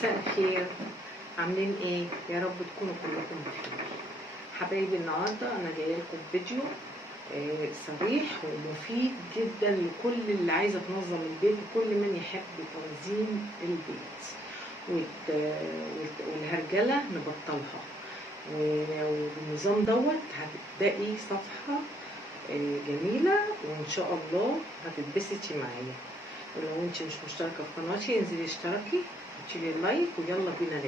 مساء الخير، عاملين ايه؟ يا رب تكونوا كلكم بخير. حبايبي، النهارده انا جايه لكم فيديو صريح ومفيد جدا لكل اللي عايزه تنظم البيت وكل من يحب تنظيم البيت والهرجله نبطلها. وبالنظام دوت هتبدأي صفحه جميله وان شاء الله هتتبسطي معايا. ولو انت مش مشتركه في قناتي انزلي اشتركي وتشيلي اللايك ويلا بينا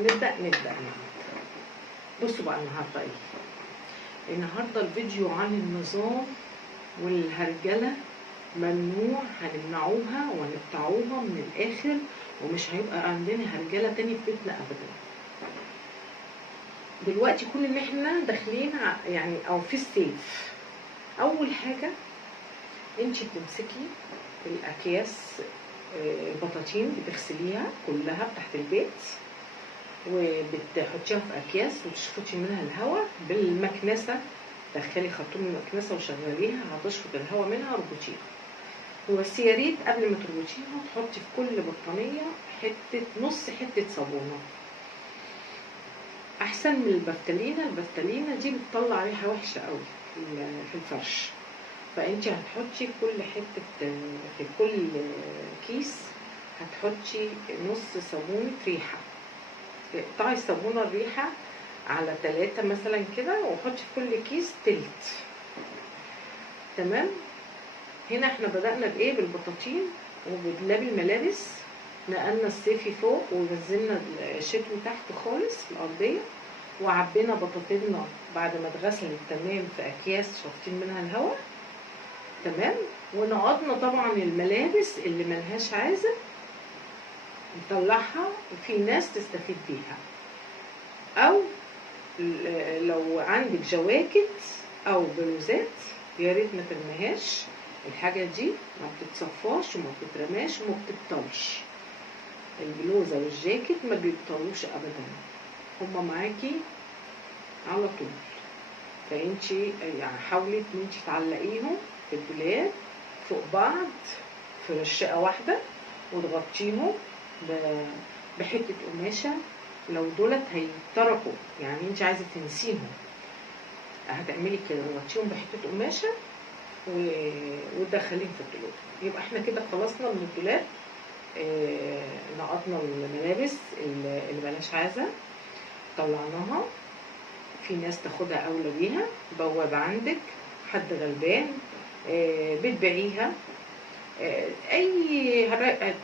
نبدا. بصوا بقى النهارده ايه. النهارده الفيديو عن النظام والهرجله، ممنوع، هنمنعوها ونقطعوها من الاخر ومش هيبقى عندنا هرجله تاني في بيتنا ابدا. دلوقتي كل اللي احنا داخلين يعني او في الصيف، اول حاجه انت بتمسكي الاكياس البطاطين بتغسليها كلها تحت البيت وبتحطيها في اكياس وتشفطي منها الهواء بالمكنسه. دخلي خرطوم المكنسه وشغليها، هتشفط الهواء منها. اربطيها، بس يا ريت قبل ما تربطيها تحطي في كل بطانيه نص حته صابونه، احسن من البفتلينه. البفتلينه دي بتطلع ريحه وحشه قوي في الفرش. فانت هتحطي في كل كيس هتحطي نص صابونه ريحه. اقطعي الصابونه الريحه على 3 مثلا كده وحطي في كل كيس تلت. تمام. هنا احنا بدأنا بايه؟ بالبطاطين وبدلاب الملابس. نقلنا الصيفي فوق ونزلنا الشتوي تحت خالص في الارضيه، وعبينا بطاطيننا بعد ما اتغسلت تمام في اكياس شافطين منها الهواء. تمام. ونقضنا طبعا الملابس اللي ملهاش عازه نطلعها وفي ناس تستفيد بيها، او لو عندك جواكت او بلوزات يا ريت ما ترميهاش. الحاجه دي ما بتتصفاش وما بتترماش وما بتبطلش. البلوزه والجاكيت ما بيبطلوش ابدا، هما معاكي على طول. فانتي يعني حاولي ان انتي تعلقيهم في الدولاب فوق بعض في رشاقه واحده وتغطيهم بحته قماشه. لو دولت هيتركوا يعني انت عايزه تنسيهم هتعملي كده، تغطيهم بحته قماشه وتدخليهم في الدولاب. يبقى احنا كده خلصنا من الدولاب. نقطنا الملابس اللي ملهاش عازه طلعناها. في ناس تاخدها اولى بيها، بوابه عندك، حد غلبان بتبيعيها، اي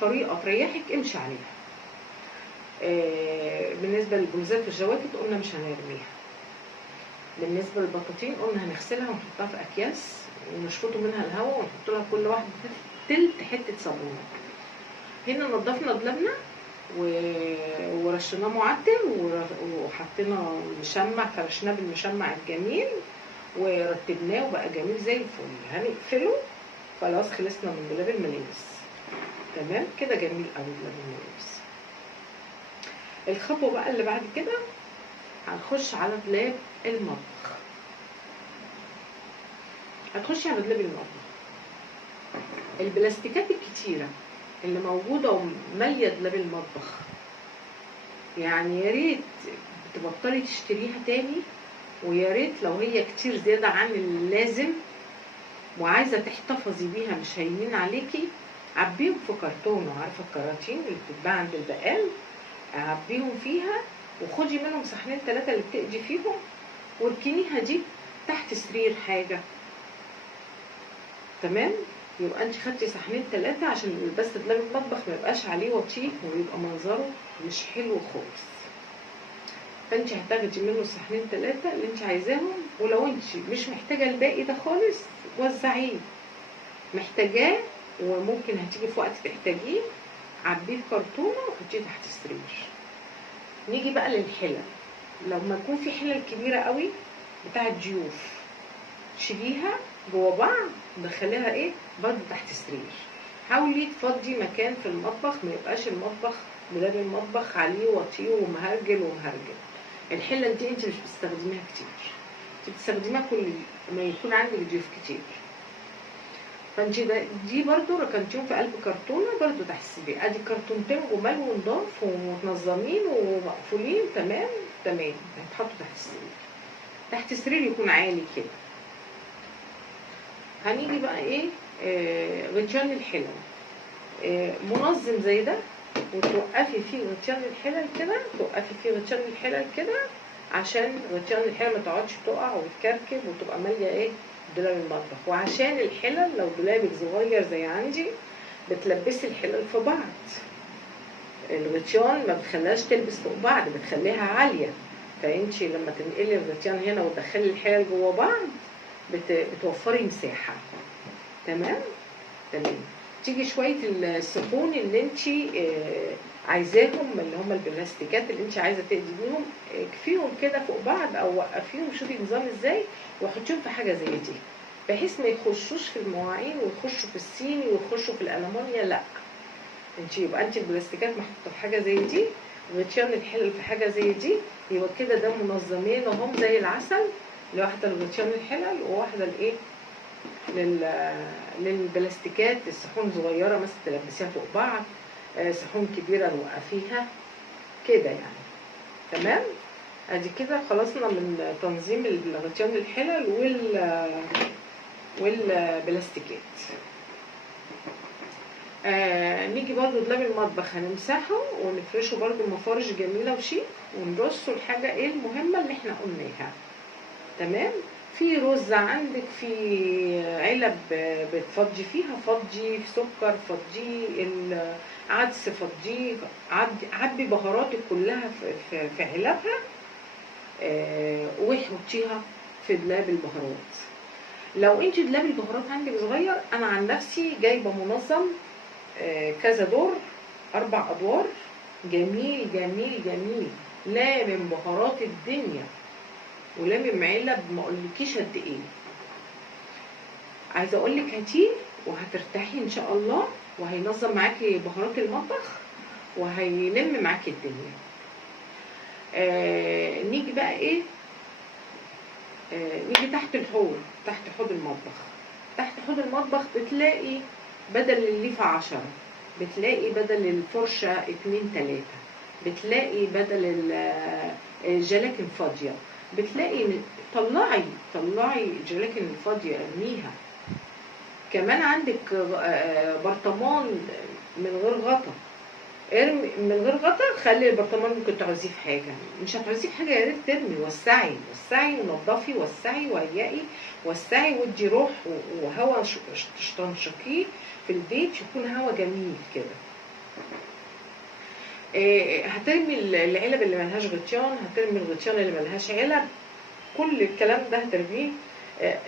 طريقه تريحك امشي عليها. بالنسبه للبلوزات والجواكت قلنا مش هنرميها. بالنسبه للبطاطين قلنا هنغسلها ونحطها في اكياس ونشفطوا منها الهواء ونحط لها كل واحده تلت حته صابونه. هنا نضفنا دولابنا ورشيناه معطر وحطينا مشمع، فرشناه بالمشمع الجميل ورتبناه وبقى جميل زي الفل. هنقفله. خلاص خلصنا من دولاب الملابس. تمام كده، جميل قوي دولاب الملابس. الخطوه بقى اللي بعد كده هنخش على دولاب المطبخ. هتخشي على دولاب المطبخ. البلاستيكات الكتيره اللي موجوده وماليه دولاب المطبخ يعني يا ريت تبطلي تشتريها تاني، ويا ريت لو هي كتير زياده عن اللازم وعايزه تحتفظي بيها مش هينين عليكي، عبيهم في كرتون. عارفه الكراتين اللي بتتباع عند البقال؟ عبيهم فيها وخدي منهم صحنين 3 اللي بتقضي فيهم واركنيها دي تحت سرير حاجه. تمام. يبقى انت خدتي صحنين 3 عشان بس دولاب المطبخ ما يبقاش عليه وطيه ويبقى منظره مش حلو خالص. فانت هتاخدي منه صحنين 3 اللي انت عايزاهم، ولو انت مش محتاجه الباقي ده خالص وزعيه. محتاجاه وممكن هتيجي في وقت تحتاجيه، عبيه في كرتونه وحطيه تحت السرير. نيجي بقى للحلل. لما يكون في حلل كبيره قوي بتاعه ضيوف شيليها جوه بعض ودخليها برضه تحت السرير. حاولي تفضي مكان في المطبخ، ما يبقاش المطبخ دولاب المطبخ عليه وطيه ومهرجل. الحلل دي انت مش بتستخدميها كتير، انت بتستخدميها كل ما يكون عندك ضيوف كتير. فانت دي برضو ركنتيهم في قلب كرتونه برضو تحت السرير. ادي كرتونتين جمال ونضاف ومتنظمين ومقفولين تمام تمام، هيتحطوا تحت السرير. تحت السرير يكون عالي كده. هنيجي بقى ايه، غطيان الحلل. منظم زي ده وتوقفي فيه غطيان الحلل كده، توقفي فيه غطيان الحلل كده عشان غطيان الحلل ما تقعدش تقع وتكركب وتبقى ماليه ايه دولاب المطبخ. وعشان الحلل لو دولابك صغير زي عندي بتلبسي الحلل في بعض. الغطيان ما بتخليهاش تلبس فوق بعض، بتخليها عاليه. فانتي لما تنقلي الغطيان هنا وتدخلي الحلل جوه بعض بتوفري مساحه. تمام تمام. تيجي شويه السخون اللي انتي عايزاهم، اللي هم البلاستيكات اللي انت عايزه تقضي بيهم، اكفيهم كده فوق بعض او وقفيهم، شوفي النظام ازاي وحطيهم في حاجه زي دي بحيث ما يخشوش في المواعين ويخشوا في الصيني ويخشوا في الالمونيا. لا، انت يبقى انت البلاستيكات محطوطه في حاجه زي دي، غطيان الحلل في حاجه زي دي، يبقى كده ده منظمين وهم زي العسل. لواحده لغطيان الحلل وواحده لايه للبلاستيكات. الصحون صغيره مثلا تلبسيها فوق بعض، صحون كبيره نوقفيها كده يعني. تمام. ادي كده خلصنا من تنظيم غطيان الحلل والبلاستيكات. نيجي برضو دولاب المطبخ هنمسحه ونفرشه برضو مفارش جميله وشيك ونرصه الحاجه ايه المهمه اللي احنا قلناها. تمام. في رز عندك، في علب بتفضي فيها، فضي في سكر، فضي العدس، فضي عبي بهاراتك كلها في علبها وحطيها في دولاب البهارات. لو انت دولاب البهارات عندك صغير، انا عن نفسي جايبه منظم كذا دور، 4 ادوار، جميل جميل جميل، لامم بهارات الدنيا ولامم علب ما اقولكيش قد ايه. عايزه اقول لك هاتيه وهترتاحي ان شاء الله، وهينظم معاكي بهارات المطبخ وهيلم معاكي الدنيا. نيجي بقى ايه، نيجي تحت الحوض، تحت حوض المطبخ. تحت حوض المطبخ بتلاقي بدل الليفه 10، بتلاقي بدل الفرشه 2 3، بتلاقي بدل الجلاكن فاضيه، بتلاقي طلعي الجلاكن الفاضيه ارميها. كمان عندك برطمان من غير غطا، ارمي من غير غطا، خلي البرطمان ممكن تعوزيه في حاجه، مش هتعوزيه في حاجه يا ريت ترمي. وسعي ونضفي، وسعي وهيئي، وسعي وادي روح وهواء تستنشقيه في البيت، يكون هواء جميل كده. هترمي العلب اللي ملهاش غطيان، هترمي الغطيان اللي ملهاش علب، كل الكلام ده هترميه.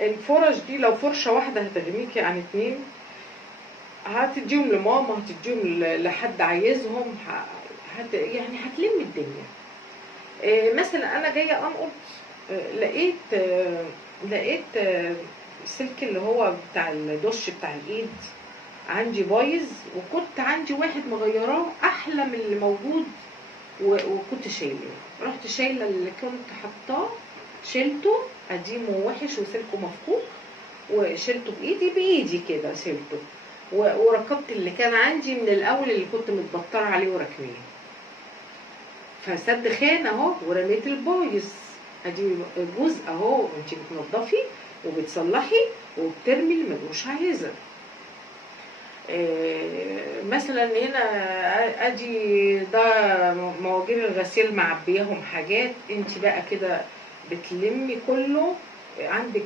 الفرش دي لو فرشه واحده هترميكي عن 2، هتديهم لماما، هتديهم لحد عايزهم، يعني هتلم الدنيا. مثلا انا جايه انقض، لقيت سلك اللي هو بتاع الدش بتاع الايد عندي بايظ، وكنت عندي واحد مغيراه احلى من اللي موجود وكنت شايله. رحت شايله اللي كنت حطاه، شلته قديم ووحش وسلكه مفكوك، وشلته بايدي كده، شلته وركبت اللي كان عندي من الاول اللي كنت متبطره عليه وركنيه. فسد خان اهو، ورميت البايظ. ادي جزء اهو، انت بتنضفي وبتصلحي وبترمي اللي ملوش عايزه. مثلا هنا ادي ده مواجير الغسيل معبياهم حاجات، انت بقى كده بتلمي كله. عندك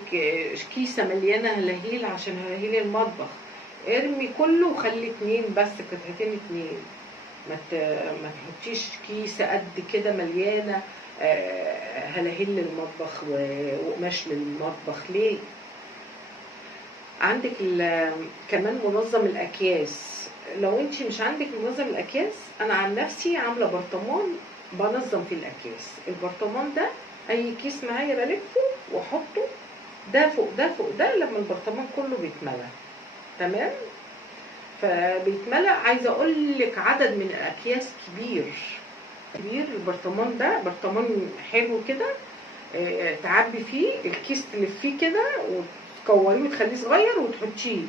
كيسه مليانه هلاهيل عشان هلاهيل المطبخ، ارمي كله وخلي 2 بس، قطعتين 2. ما تحطيش كيسه قد كده مليانه هلاهيل للمطبخ وقماش للمطبخ. ليه؟ عندك كمان منظم الاكياس. لو انت مش عندك منظم الاكياس، انا عن نفسي عامله برطمان بنظم في الاكياس. البرطمان ده اي كيس معايا بلفه واحطه ده فوق ده فوق ده، لما البرطمان كله بيتملى. تمام. فبيتملى، عايزه اقول لك عدد من الاكياس كبير. البرطمان ده برطمان حلو كده، تعبي فيه الكيس، تلفيه كده تكوريه وتخليه صغير وتحطيه،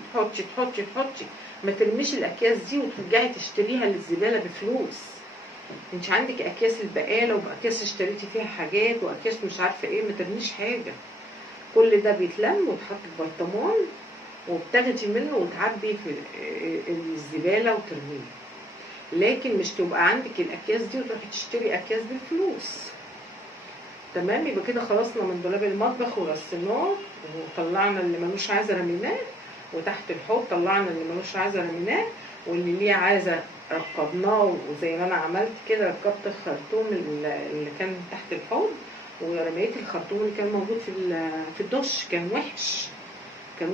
تحطي. ما ترميش الاكياس دي وترجعي تشتريها للزباله بفلوس. انت عندك اكياس البقاله واكياس اشتريتي فيها حاجات واكياس مش عارفه ايه، ما ترميش حاجه. كل ده بيتلم ويتحط في برطمان وبتاخدي منه وتعبي في الزباله وترميه. لكن مش تبقى عندك الاكياس دي وتروحي تشتري اكياس بالفلوس. تمام. يبقى كده خلصنا من دولاب المطبخ ورصيناه وطلعنا اللي ملوش عايزه رميناه، وتحت الحوض طلعنا اللي ملوش عايزه رميناه، واللي ليه عايزه ركبناه. وزي ما انا عملت كده ركبت الخرطوم اللي كان تحت الحوض، ورميت الخرطوم اللي كان موجود في الدش. كان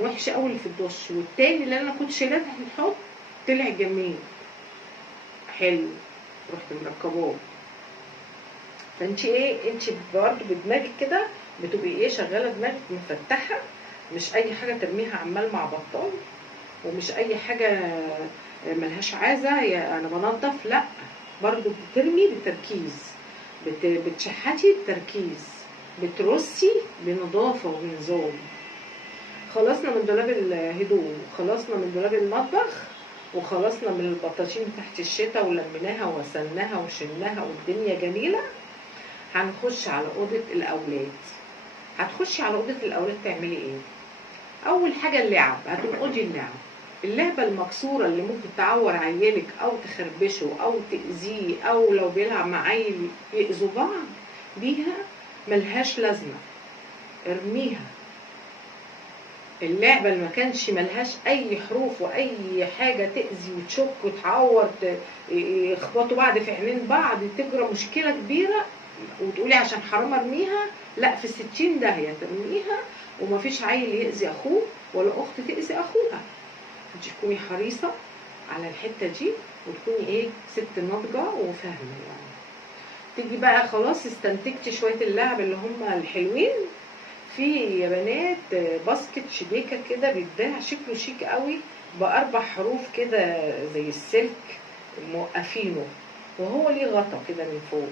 وحش قوي اللي في الدش. والتاني اللي انا كنت شايلاه تحت الحوض طلع جميل حلو، رحت مركباه. فانت ايه، انت برضه بدماغك كده بتبقي ايه، شغاله دماغك مفتحه. مش اي حاجه ترميها عمال مع بطال، ومش اي حاجه ملهاش عازه يا انا بنضف. لا، برضه بترمي بتركيز، بتشحتي بتركيز، بترصي بنظافه ونظام. خلصنا من دولاب الهدوم، خلصنا من دولاب المطبخ، وخلصنا من البطاطين تحت الشتاء ولميناها وغسلناها وشلناها والدنيا جميله. هنخش على اوضه الاولاد. هتخشي على اوضه الاولاد تعملي ايه؟ اول حاجه اللعب. هتنقضي اللعبه المكسوره اللي ممكن تعور عيالك او تخربشه او تاذيه، او لو بيلعب مع عيل ياذوا بعض بيها، ملهاش لازمه، ارميها. اللعبه اللي ما كانش ملهاش اي حروف واي حاجه تاذي وتشك وتعور، يخبطوا بعض في عينين بعض، تجرى مشكله كبيره وتقولي عشان حرام ارميها. لا، في 60 داهيه ترميها، ومفيش عيل يأذي اخوه ولا اخت تأذي اخوها. انت تكوني حريصه على الحته دي وتكوني ايه، ست ناضجه وفاهمه يعني. تيجي بقى خلاص استنتجتي شويه اللعب اللي هم الحلوين. في يا بنات باسكت شبيكه كده بيتباع شكله شيك قوي، ب4 حروف كده زي السلك موقفينه، وهو ليه غطا كده من فوق.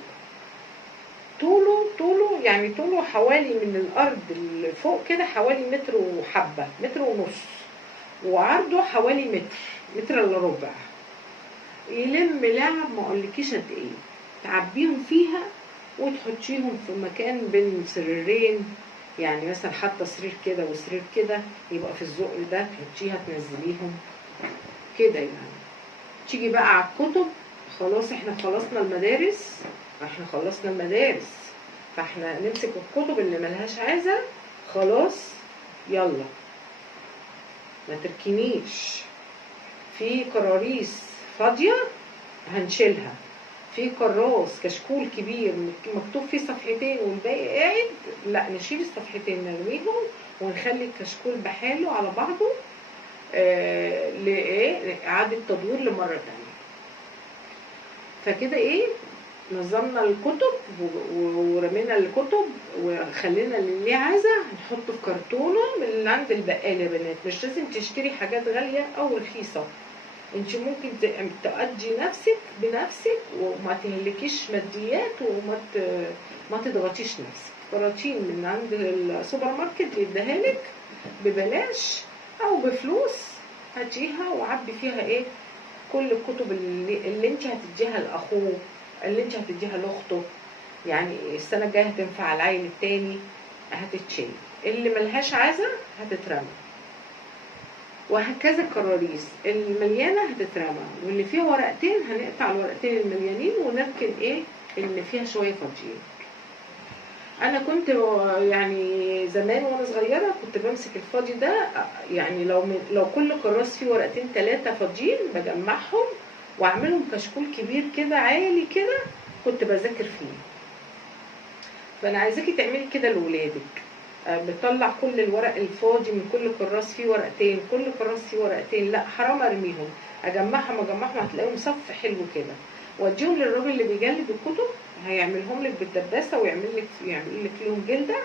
طوله يعني طوله حوالي من الارض لفوق كده حوالي متر وحبه، متر ونص، وعرضه حوالي متر الا ربع. يلم لعب ما اقولكيش قد ايه. تعبيهم فيها وتحطيهم في مكان بين سريرين، يعني مثلا حاطه سرير كده وسرير كده، يبقى في الزق ده تحطيها تنزليهم كده يعني. تيجي بقى على الكتب. خلاص احنا خلصنا المدارس، فاحنا نمسك الكتب اللي ملهاش عايزه. خلاص يلا، ما تركنيش. في كراريس فاضيه هنشيلها. في كراس كشكول كبير مكتوب فيه صفحتين والباقي قاعد، لا نشيل الصفحتين نرميهم ونخلي الكشكول بحاله على بعضه لإعادة تدوير لمرة تانية. فكده ايه، نظمنا الكتب ورمينا الكتب وخلينا اللي ليه عايزه نحطه في كرتونه من اللي عند البقال. يا بنات مش لازم تشتري حاجات غاليه او رخيصه، انت ممكن تأدي نفسك بنفسك وما تهلكيش ماديات ما تضغطيش نفسك. كراتين من عند السوبر ماركت يديها لك ببلاش او بفلوس، هاتيها وعبي فيها ايه، كل الكتب اللي انت هتديها لاخوه، اللي انت هتديها لاخته، يعني السنه الجايه هتنفع العيل التاني، هتتشيل. اللي ملهاش عازه هتترمى، وهكذا الكراريس المليانه هتترمى، واللي فيها ورقتين هنقطع الورقتين المليانين ونركن ايه اللي فيها شويه فاضيين. انا كنت يعني زمان وانا صغيره كنت بمسك الفاضي ده، يعني لو كل كراس فيه ورقتين 3 فاضيين بجمعهم واعملهم كشكول كبير كده عالي كده كنت بذاكر فيه. فانا عايزاكي تعملي كده لاولادك، بتطلع كل الورق الفاضي من كل كراس فيه ورقتين، كل كراس فيه ورقتين، لا حرام ارميهم، اجمعهم هتلاقيهم صف حلو كده، واديهم للراجل اللي بيجلد الكتب هيعملهم لك بالدباسه ويعمل لك لهم جلده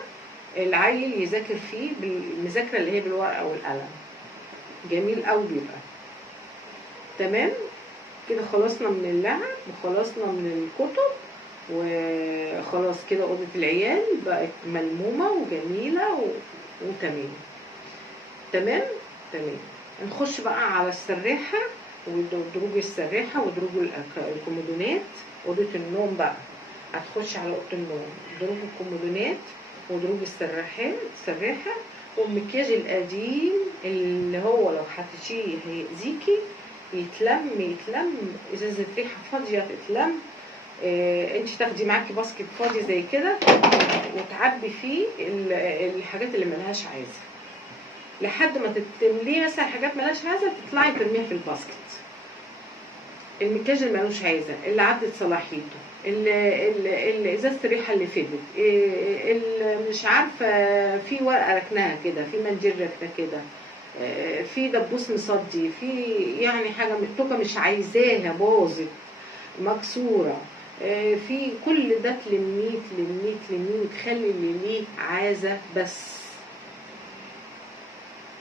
العيل يذاكر فيه بالمذاكره اللي هي بالورقه والقلم. جميل قوي بيبقى. تمام كده خلصنا من اللعب وخلصنا من الكتب، وخلاص كده اوضه العيال بقت ملمومه وجميله وتمام. تمام. تمام. نخش بقى على السراحة ودروج السراحة ودروج الكومودونات. أوضة النوم بقى هتخش على أوضة النوم، دروج الكومودونات ودروج السراحة والمكياج القديم اللي هو لو حطيتيه هيأذيكي، يتلم ازازة ريحة فاضية تتلم. انت تاخدي معاكي باسكت فاضي زي كده وتعبي فيه الحاجات اللي ملهاش عايزة لحد ما تمليه مثلا حاجات ملهاش عايزة تطلعي ترميها في الباسكت. المكياج اللي ملوش عايزة، اللي عدت صلاحيته، اللي ازازة الريحة اللي فضت، اللي مش عارفة في ورقة ركنها كده، في منجيل ركنه كده، في دبوس مصدي، في يعني حاجة توكة مش عايزاها باظت مكسورة، في كل ده تلميه تخلي اللي ليه عازة بس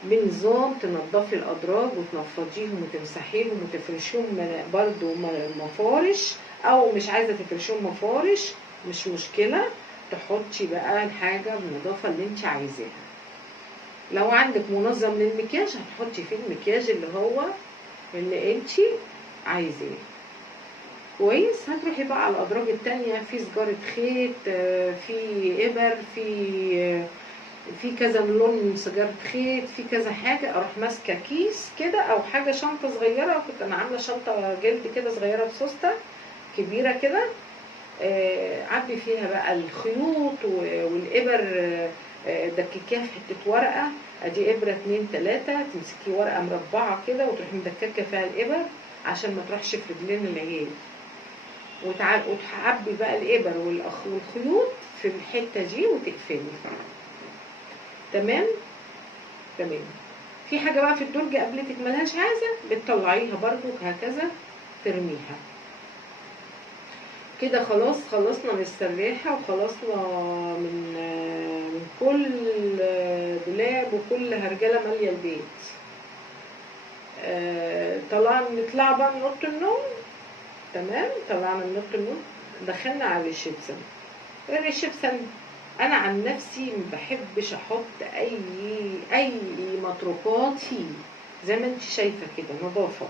بنظام. تنضفي الأدراج وتنفضيهم وتمسحيهم وتفرشيهم برضو مفارش، أو مش عايزة تفرشيهم مفارش مش مشكلة، تحطي بقى الحاجة بالنظافة اللي انت عايزاها. لو عندك منظم للمكياج هتحطي فيه المكياج اللي انت عايزاه كويس. هتروحي بقى على الأدراج التانية، في سجارة خيط، في إبر، في كذا لون سجارة خيط، في كذا حاجة. اروح ماسكة كيس كده او حاجة شنطة صغيرة، كنت انا عاملة شنطة جلد كده صغيرة بسوستة كبيرة كده، عبي فيها بقى الخيوط والابر، دككيها في حتة ورقة، ادي ابرة 2 3، تمسكي ورقة مربعة كده وتروحي مدككة فيها الابر عشان ما تروحش في رجلين العيال، وتعبي بقى الابر والخيوط في الحتة دي وتقفلي. تمام. تمام. في حاجة بقى في الدرج قبلتك ملهاش عازة بتطلعيها برضو هكذا ترميها كده. خلاص خلصنا من السراحة وخلصنا من كل دولاب وكل هرجلة مالية البيت. نطلع بقى من اوضة النوم. تمام. طلعنا من اوضة النوم دخلنا على الريسبشن. الريسبشن انا عن نفسي ما بحبش احط اي مطروقات فيه، زي ما انت شايفه كده نظافه.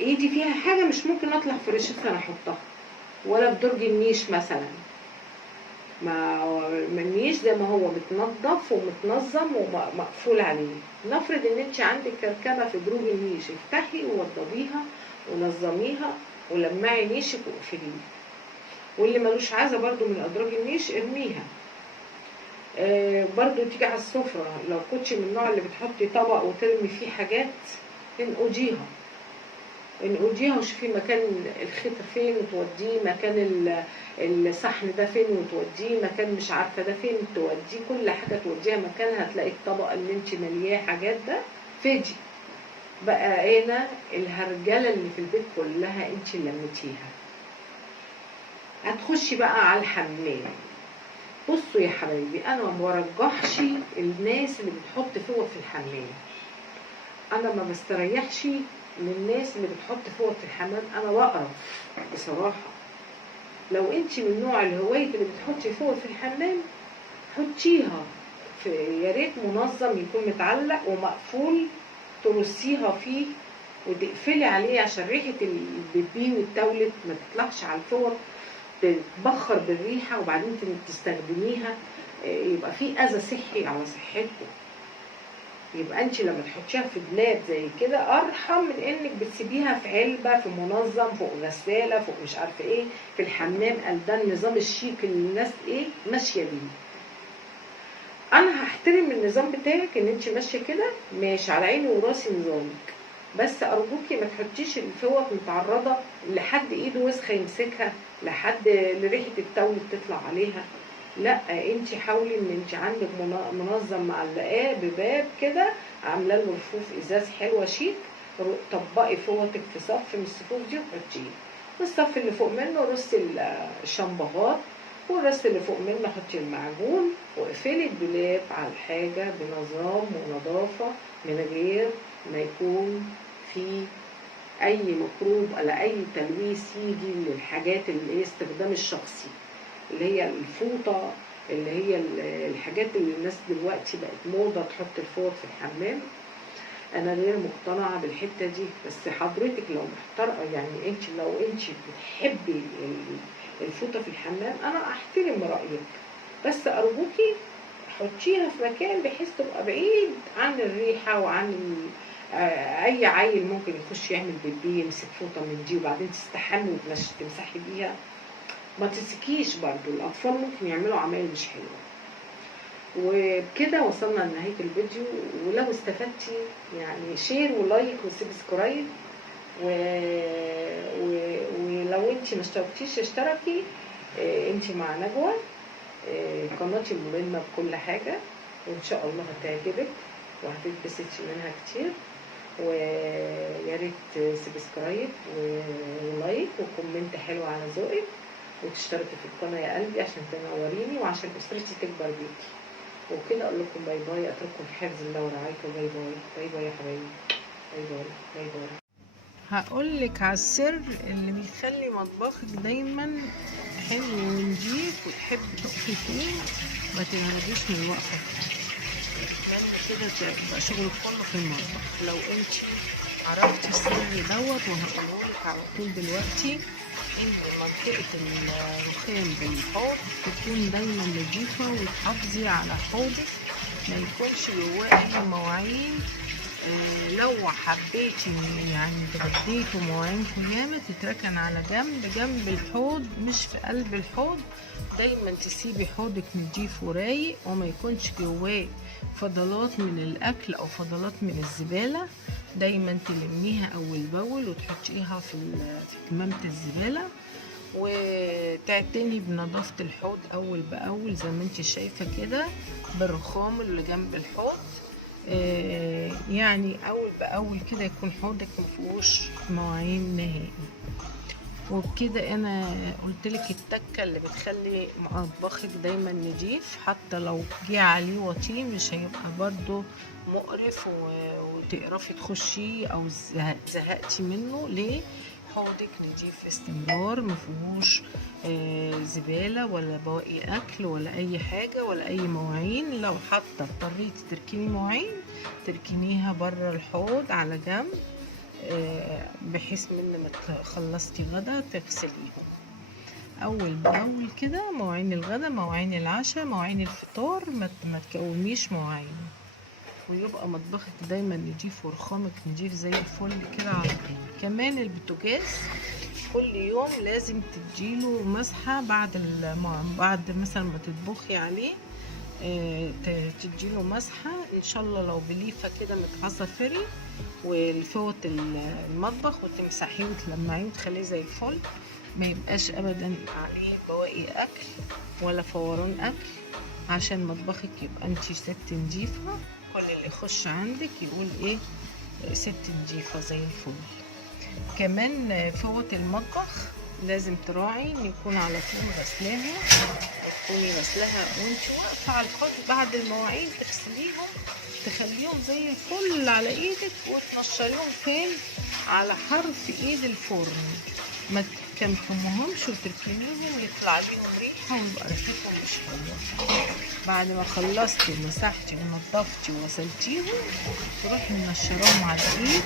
ايدي فيها حاجه مش ممكن اطلع في الريسبشن احطها، ولا في درج النيش مثلا. ما النيش زي ما هو متنظف ومتنظم ومقفول عليه. نفرض ان انت عندك كركبه في دروج النيش، افتحي ووضبيها ونظميها ولمعي نيشك واقفليه. واللي ملوش عازة برضو من أدراج النيش ارميها. برضو تيجي على السفرة، لو كنتش من النوع اللي بتحطي طبق وترمي فيه حاجات، انقضيها وشوفي مكان الخيط فين وتوديه، مكان الصحن ده فين وتوديه، مكان مش عارفة ده فين توديه، كل حاجة توديها مكانها. هتلاقي الطبق اللي انت ملياه حاجات ده فدي بقى. هنا الهرجلة اللي في البيت كلها انت اللي لميتيها. هتخشي بقى على الحمام. بصوا يا حبايبي، انا ما برجحش الناس اللي بتحط فوط في الحمام. انا ما بستريحش للناس اللي بتحط فوط في الحمام، انا بقرف بصراحه. لو انت من النوع الهوايه اللي بتحطي فوط في الحمام حطيها يا ريت منظم يكون متعلق ومقفول، ترصيها فيه وتقفلي عليه عشان ريحه البيبي والتولد ما تطلعش على الفوط، تتبخر بالريحة وبعدين تستخدميها، يبقى في أذى صحي على صحتكم. يبقى انت لما تحطيها في دولاب زي كده ارحم من انك بتسيبيها في علبة في منظم فوق غسالة فوق مش عارفة ايه في الحمام. قال ده النظام الشيك اللي الناس ايه ماشية بيه. انا هحترم النظام بتاعك ان انت ماشية كده، ماشي على عيني وراسي نظامك، بس ارجوكي ما تحطيش الفوط متعرضة لحد ايده وسخة يمسكها، لحد لريحة التولد تطلع عليها. لا، انت حاولي ان انت عندك منظم معلقاه بباب كده، عامله له رفوف ازاز حلوه شيك، طبقي فوطك في صف من الصفوف دي وحطيه، والصف اللي فوق منه رصي الشامبوهات، والرص اللي فوق منه حطي المعجون، واقفلي الدولاب على الحاجه بنظام ونظافه من غير ما يكون في اي ميكروب ولا اي تلويث يجي للحاجات اللي هي استخدام الشخصي، اللي هي الفوطة اللي هي الحاجات اللي الناس دلوقتي بقت موضة تحط الفوط في الحمام. انا غير مقتنعة بالحتة دي، بس حضرتك لو محترقة يعني انت لو انت بتحبي الفوطة في الحمام انا احترم رأيك، بس ارجوكي حطيها في مكان بحيث تبقى بعيد عن الريحة وعن اي عيل ممكن يخش يعمل بيبي يمسك فوطة من دي وبعدين تستحمي تمسحي بيها. ما تسكيش برضو، الاطفال ممكن يعملوا عمايل مش حلوة. وبكده وصلنا لنهاية الفيديو، ولو استفدتي يعني شير ولايك وسبسكرايب ولو انتي ما اشتركتيش اشتركي. انتي مع نجوى، قناتي ملمة بكل حاجة وان شاء الله هتعجبك وهتتبسطي منها كتير. ويا ريت سبسكرايب ولايك وكومنت حلو على ذوقك، وتشتركي في القناة يا قلبي عشان تنوريني وعشان اسرتي تكبر بيكي. وكده اقول لكم باي باي، اترككم في حفظ الله ورعايته. باي باي باي باي يا حبايبي، باي باي باي باي. هقول لك على السر اللي بيخلي مطبخك دايما حلو ونضيف وتحب تقفي فيه، ما تنهديش من الوقفه، لان كده تبقى شغلك كله في المطبخ. لو انت عرفتي السر دوت وهقوله لك على طول دلوقتي، ان منطقه الرخام بالحوض تكون دايما نضيفه وتحافظي على حوضك ما يكونش جواه اي مواعين. لو حبيتي يعني اتغديتوا مواعينكم جامد تتركن على جنب الحوض مش في قلب الحوض. دايما تسيبي حوضك نضيف ورايق وما يكونش جواه فضلات من الاكل او فضلات من الزباله. دايما تلميها اول باول وتحطيها في كمامه الزباله، وتعتني بنظافه الحوض اول باول زي ما انت شايفه كده بالرخام اللي جنب الحوض. يعني اول باول كده يكون حوضك مفيهوش مواعين نهائي. وبكده انا قلتلك التكه اللي بتخلي مطبخك دايما نضيف، حتى لو جه عليه وطيه مش هيبقى برضو مقرف وتقرفي تخشيه او زهقتي منه. ليه؟ حوضك نضيف باستمرار مفيهوش زباله ولا بواقي اكل ولا اي حاجه ولا اي مواعين. لو حتى اضطريتي تركني مواعين تركنيها بره الحوض على جنب، بحيث من ما خلصتي غدا تغسليهم اول باول كده. مواعين الغدا، مواعين العشاء، مواعين الفطار، ما تكوميش مواعين، ويبقى مطبخك دايما نضيف ورخامك نضيف زي الفل كده على طول. كمان البوتاجاز كل يوم لازم تديله مسحه بعد مثلا ما تطبخي عليه، تديله مسحه ان شاء الله لو بليفه كده متعصفري والفوط المطبخ وتمسحيه وتلمعيه وتخليه زي الفل، ما يبقاش ابدا عليه بواقي اكل ولا فوران اكل، عشان مطبخك يبقى انت ست نضيفه. كل اللي يخش عندك يقول ايه، ست نضيفه زي الفل. كمان فوط المطبخ لازم تراعي ان يكون على طول غسلاها، تكوني غسلاها وانت واقفه على الحوض بعد المواعين تغسليهم تخليهم زي الفل على ايدك وتنشريهم فين؟ على حرف ايد الفرن. ما تكمكمهمش وتركنيهم يطلع بيهم ريحه ويبقى ريحتهم مش حلوه. بعد ما خلصتي ومسحتي ونضفتي وغسلتيهم تروحي منشراهم على ايد،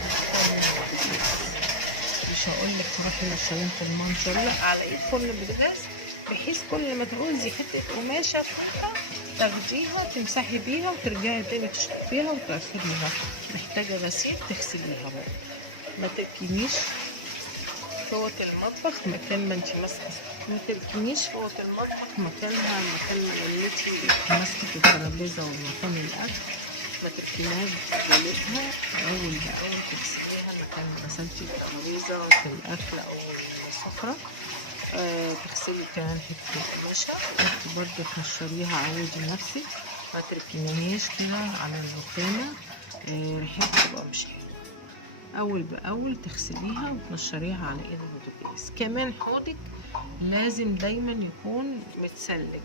مش هقولك تروحي منشرين في المنشر، لا، على ايد فرن بوتاجاز، بحيث كل ما تعوزي حته قماشه فوقها تاخديها تمسحي بيها وترجعي تاني تشطفيها وتغسليها. محتاجه غسيل تغسليها بقى. ما تركنيش فوط المطبخ مكان ما انت ماسكه، ما تركنيش فوط المطبخ مكانها مكان ما لميتي ماسكه الترابيزه ومكان الاكل، ما تركنيهاش بجانبها. اول باول تغسليها مكان ما غسلتي الترابيزه في الاكل او السفره. تغسلي كمان حته قماشه انت برضه تنشريها، عودي نفسك ما تركنيهاش كده على الرخامه، ريحتها تبقى مش حلوه. اول باول تغسليها وتنشريها على ايد البوتاجاز. كمان حوضك لازم دايما يكون متسلك،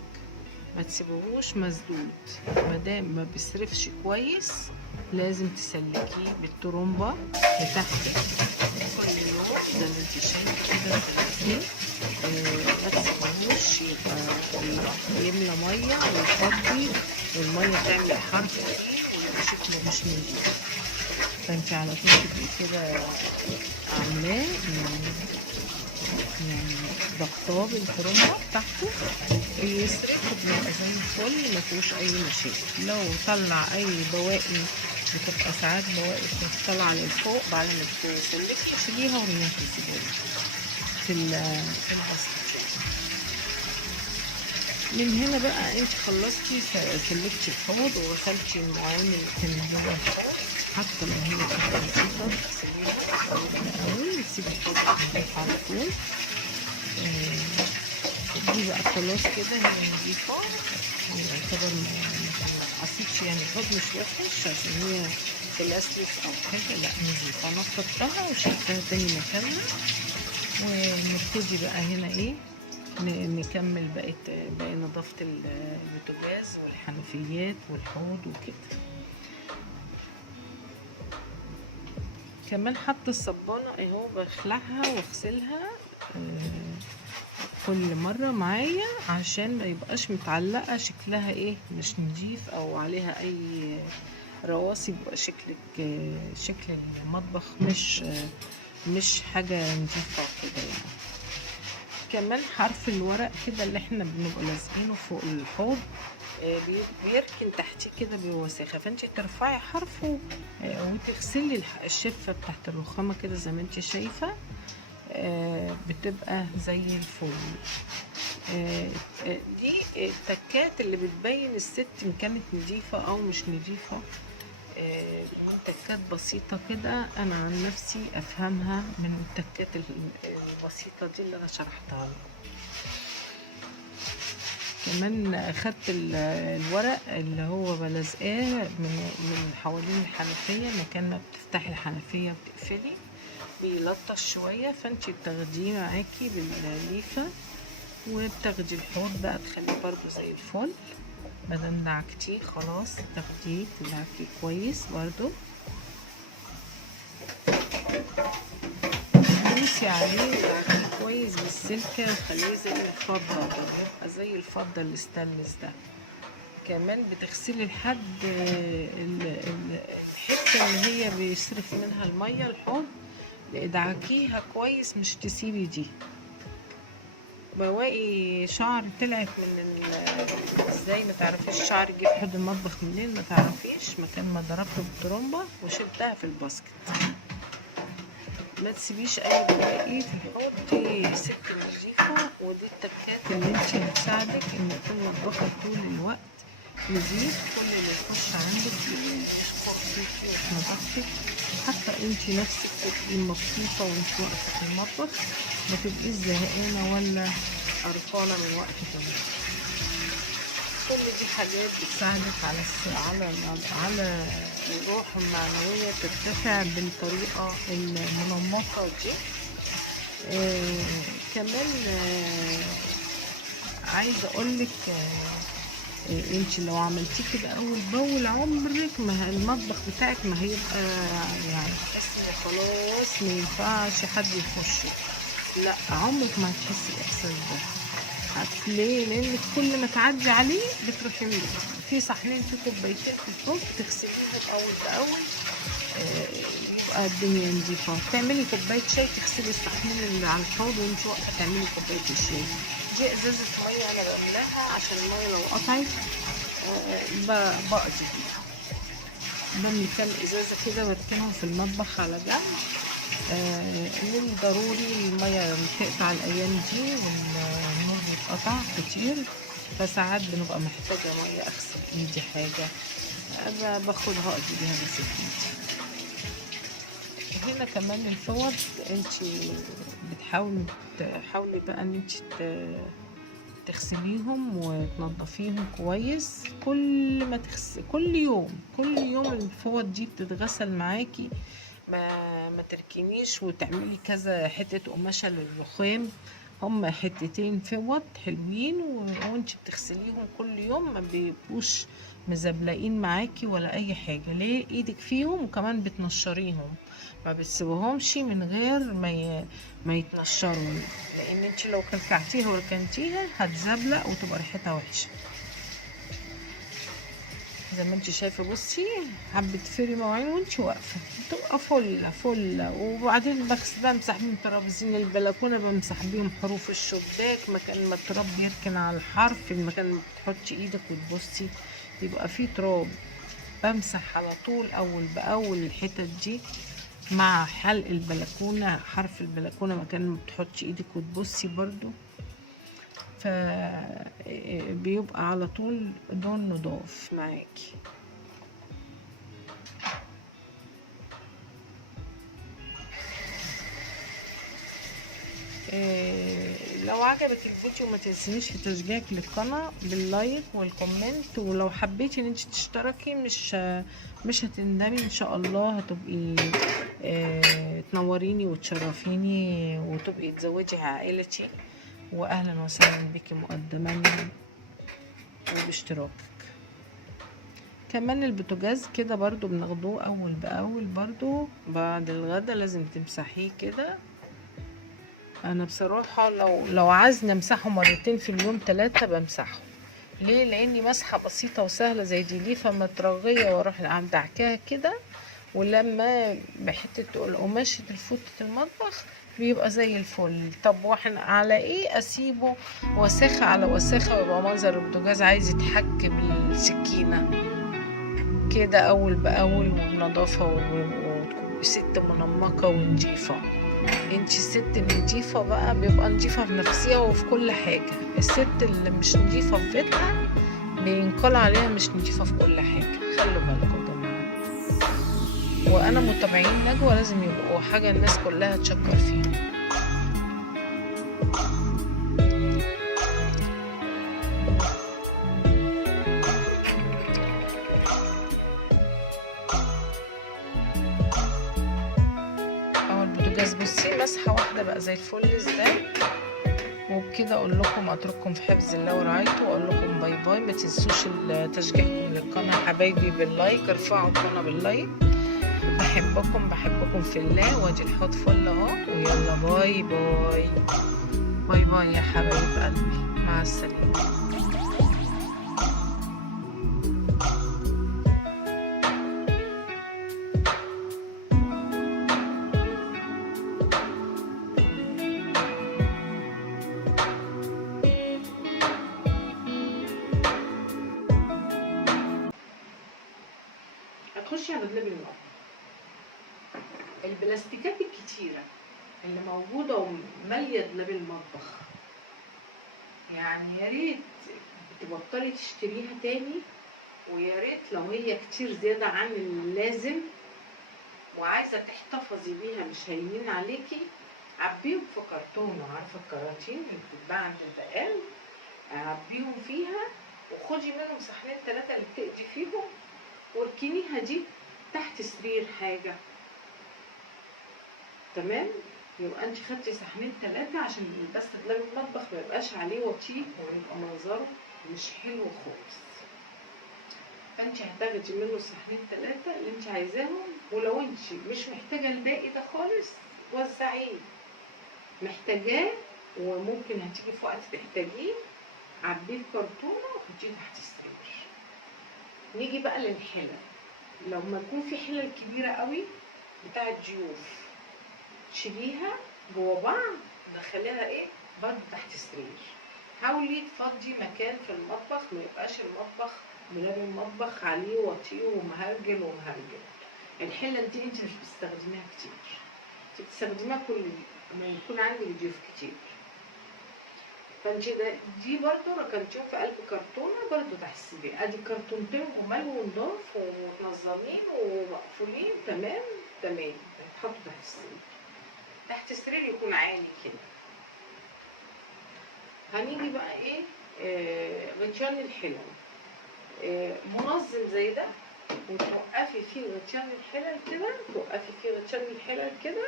ما تسيبوهوش مسدود، مادام ما بيصرفش كويس لازم تسلكيه بالطرمبه لتحت كل يوم زي ما انت شايفه كده. ما تسيبوهوش يبقى يملى ميه ويفضي، والميه تعمل حرف فيه ويبقى شكله مش نضيف. فانت على طول تبقي كده عاملاه يعني ضغطاه بالفرمة بتاعته يسرق، بيبقى زي الفل مفيهوش اي مشاكل. لو طلع اي بواقي، بتبقى ساعات بواقي طالعه لفوق بعد ما تسلكي شيليها ورميها في الزباله في الباسكت. من هنا بقى انت خلصتي، سلكتي الحوض وغسلتي المواعين اللي كان جوه الحوض، حتى لو هي كانت بسيطه تغسليها الاول، تسيبي الحوض نضيف على طول. دي بقى خلاص كده هي نضيفه، يعتبر ما حسيتش يعني الحوض مش وحش عشان هي بلاستيك او حاجه، لا نضيفه. نفضتها وشلتها تاني مكانها، ونبتدي بقى هنا ايه نكمل باقي نظافة البوتاجاز والحنفيات والحوض وكده. كمان حط الصبانة اهو بخلعها واغسلها كل مرة معايا عشان ما يبقاش متعلقة شكلها ايه مش نضيف او عليها اي رواسي، يبقى شكل المطبخ مش حاجة نضيفة كده يعني. كمان حرف الورق كده اللي احنا بنبقى لازقينه فوق الحوض بيركن تحتيه كده بوساخه، فانت ترفعي حرفه وتغسلي الشفه بتاعت الرخامه كده زي ما انت شايفه، بتبقى زي الفل. دي التكات اللي بتبين الست ان كانت نظيفه او مش نظيفه، تكات بسيطة كده. أنا عن نفسي أفهمها من التكات البسيطة دي اللي أنا شرحتها لكم. كمان أخدت الورق اللي هو بلزقاه من حوالين الحنفية، مكان ما بتفتحي الحنفية وتقفلي بيلطش شوية، فانتي بتاخديه معاكي بالليفة وبتاخدي الحوض بقى تخليه برضو زي الفل. مادام دعكتيه خلاص تاخديه تدعكيه كويس برضو، دوسي عليه دعكيه كويس بالسلكة وخليه زي الفضة كده، يبقى زي الفضة الستانلس ده. كمان بتغسلي لحد الحتة اللي هي بيصرف منها المية الحوض، ادعكيها كويس مش تسيبي دي. بواقي شعر طلعت من ازاي ما تعرفيش الشعر جه في حوض المطبخ منين، ما تعرفيش مكان ما ضربته بالترومبه وشلتها في الباسكت. ما تسيبيش اي بواقي في الحوض، دي ست نظيفه، ودي التكات اللي انت هتساعدك ان يكون مطبخك طول الوقت نظيف. كل اللي يخش عندك يشكر فيكي وفي نظافتك، حتى انت نفسك تبقي مبسوطه وانت واقفه في المطبخ، ما تبقيش زهقانه ولا قرفانه من وقت تاني. كل دي حاجات بتساعدك على الروح المعنويه ترتفع بالطريقه المنمقه دي. كمان عايزه اقولك انت لو عملتيه كده اول باول عمرك ما المطبخ بتاعك ما هيبقى يعني تحسي ان خلاص ما ينفعش حد يخش، لا عمرك ما هتحسي الاحساس ده. ليه؟ لانك كل ما تعدي عليه بتروحي في صحنين في كوبايتين في الحوض تغسليهم اول باول، يبقى الدنيا نضيفه. تعملي كوبايه شاي تغسلي الصحنين اللي على الحوض وانت واقفه تعملي كوبايه الشاي. دي ازازه ميه انا بملاها عشان الميه لو قطعت بقضي فيها. بملي كام ازازه كده بركنهم في المطبخ على جنب، ضروري الميه بتقطع الايام دي والنور بيتقطع كتير، فساعات بنبقى محتاجه ميه اغسل ايدي حاجه باخدها اقضي بيها بس ايدي. هنا كمان الفوط انت بتحاولي بقى ان انت تغسليهم وتنضفيهم كويس. كل ما كل يوم الفوط دي بتتغسل معاكي، ما تركنيش وتعملي كذا حتة قماشة للرخام، هم حتتين فوط حلوين وانت بتغسليهم كل يوم ما بيبقوش مزبلقين معاكي ولا اي حاجه. ليه؟ ايدك فيهم وكمان بتنشريهم، ما بتسيبوهمش من غير ما يتنشروا، لان انت لو كلكعتيها وركنتيها هتزبلق وتبقى ريحتها وحشه. زي ما انت شايفه بصي، حبه فري مواعين وانت واقفه تبقى فله فله. وبعدين بمسح بيهم ترابيزين البلكونه، بمسح بيهم حروف الشباك، مكان ما التراب بيركن على الحرف، المكان اللي بتحطي ايدك وتبصي يبقى فيه تراب، بمسح على طول اول باول الحتت دي. مع حلق البلكونه، حرف البلكونه، مكان ما بتحطي ايدك وتبصي برضو، فبيبقى على طول لون نضاف معاكي. لو عجبك الفيديو ما تنسينيش في تشجيعك للقناة باللايك والكومنت، ولو حبيتي ان انت تشتركي مش هتندمي ان شاء الله، هتبقي تنوريني وتشرفيني وتبقي تزوجي عائلتي. واهلا وسهلا بك مقدما وباشتراكك. كمان البوتاجاز كده برضو بناخدوه اول باول، برضو بعد الغدا لازم تمسحيه كده. انا بصراحة لو عايزني امسحه مرتين في اليوم 3 بمسحه. ليه؟ لاني مسحة بسيطة وسهلة زي دي ليه، فما ترغية واروح دعكاها كده، ولما بحتة القماشة الفوطة المطبخ بيبقى زي الفل. طب واحنا على ايه اسيبه وساخة على وساخة ويبقى منظر البوتاجاز عايز يتحك بالسكينة كده اول باول وبنظافة وتكون ست منمقة ونضيفة. انتي الست النضيفة بقى بيبقى نضيفة في نفسها وفي كل حاجة. الست اللي مش نضيفة في بيتها بينقال عليها مش نضيفة في كل حاجة. خلوا بالكم يا جماعة، وانا متابعين نجوى لازم يبقوا حاجة الناس كلها تشكر فيهم. اهو البوتاجاز بصي مسحة واحدة بقى زي الفل ازاي. وبكده اقول لكم اترككم في حفظ الله ورعايته، واقول لكم باي باي. ما تنسوش تشجيعكم للقناه حبايبي باللايك، ارفعوا القناه باللايك. بحبكم في الله، وادي الحوض فل اهو. ويلا باي باي. باي باي يا حبايب قلبي، مع السلامه. هتخشي على دولاب المطبخ، البلاستيكات الكتيره اللي موجوده وماليه دولاب المطبخ، يعني يا ريت تبطلي تشتريها تاني. ويا ريت لو هي كتير زياده عن اللازم وعايزه تحتفظي بيها مش هينين عليكي، عبيهم في كرتونه. عارفه الكراتين اللي بتتباع عند البقال؟ عبيهم فيها وخدي منهم صحنين 3 اللي بتقضي فيهم، واركنيها دي تحت سرير حاجه. تمام؟ يبقى انت خدتي صحنين 3 عشان بس دولاب المطبخ ما يبقاش عليه وطيء ويبقى منظره مش حلو خالص. فانت هتاخدي منه صحنين 3 اللي انت عايزاهم، ولو انت مش محتاجه الباقي ده خالص وزعيه. محتاجاه وممكن هتيجي في وقت تحتاجيه، عبيه في كرتونه وحطيه تحت السرير. نيجي بقى للحلل. لو ما يكون في حلل كبيره قوي بتاعه ضيوف، شيليها جوه بعض، دخليها ايه برضه تحت السرير. حاولي تفضي مكان في المطبخ، ما يبقاش المطبخ دولاب المطبخ عليه وطيه ومهرجل ومهرجل. الحله دي انت مش بتستخدميها كتير، انت بتستخدميها كل ما يكون عندك ضيوف كتير. فانت دي برضو ركنتيهم في قلب كرتونه برضو تحت السرير. ادي كرتونتين جمال ونضاف ومتنظمين ومقفولين تمام تمام، هتحطوا تحت السرير. تحت السرير يكون عالي كده. هنيجي بقى ايه، غطيان الحلل. منظم زي ده وتوقفي فيه غطيان الحلل كده، توقفي فيه غطيان الحلل كده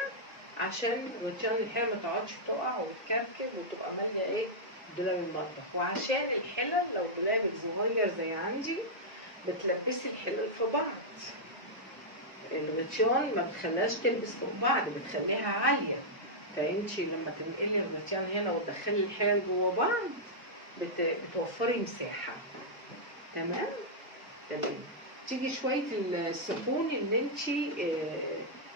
عشان غطيان الحلل ما تقعدش تقع وتكركب وتبقى ماليه ايه دولاب المطبخ. وعشان الحلل لو دولابك صغير زي عندي بتلبسي الحلل في بعض. الغطيان ما بتخليهاش تلبس فوق بعض، بتخليها عالية. فانتي لما تنقلي الغطيان هنا وتدخلي الحلل جوه بعض بتوفري مساحة. تمام. تمام. تيجي شوية السفون اللي انتي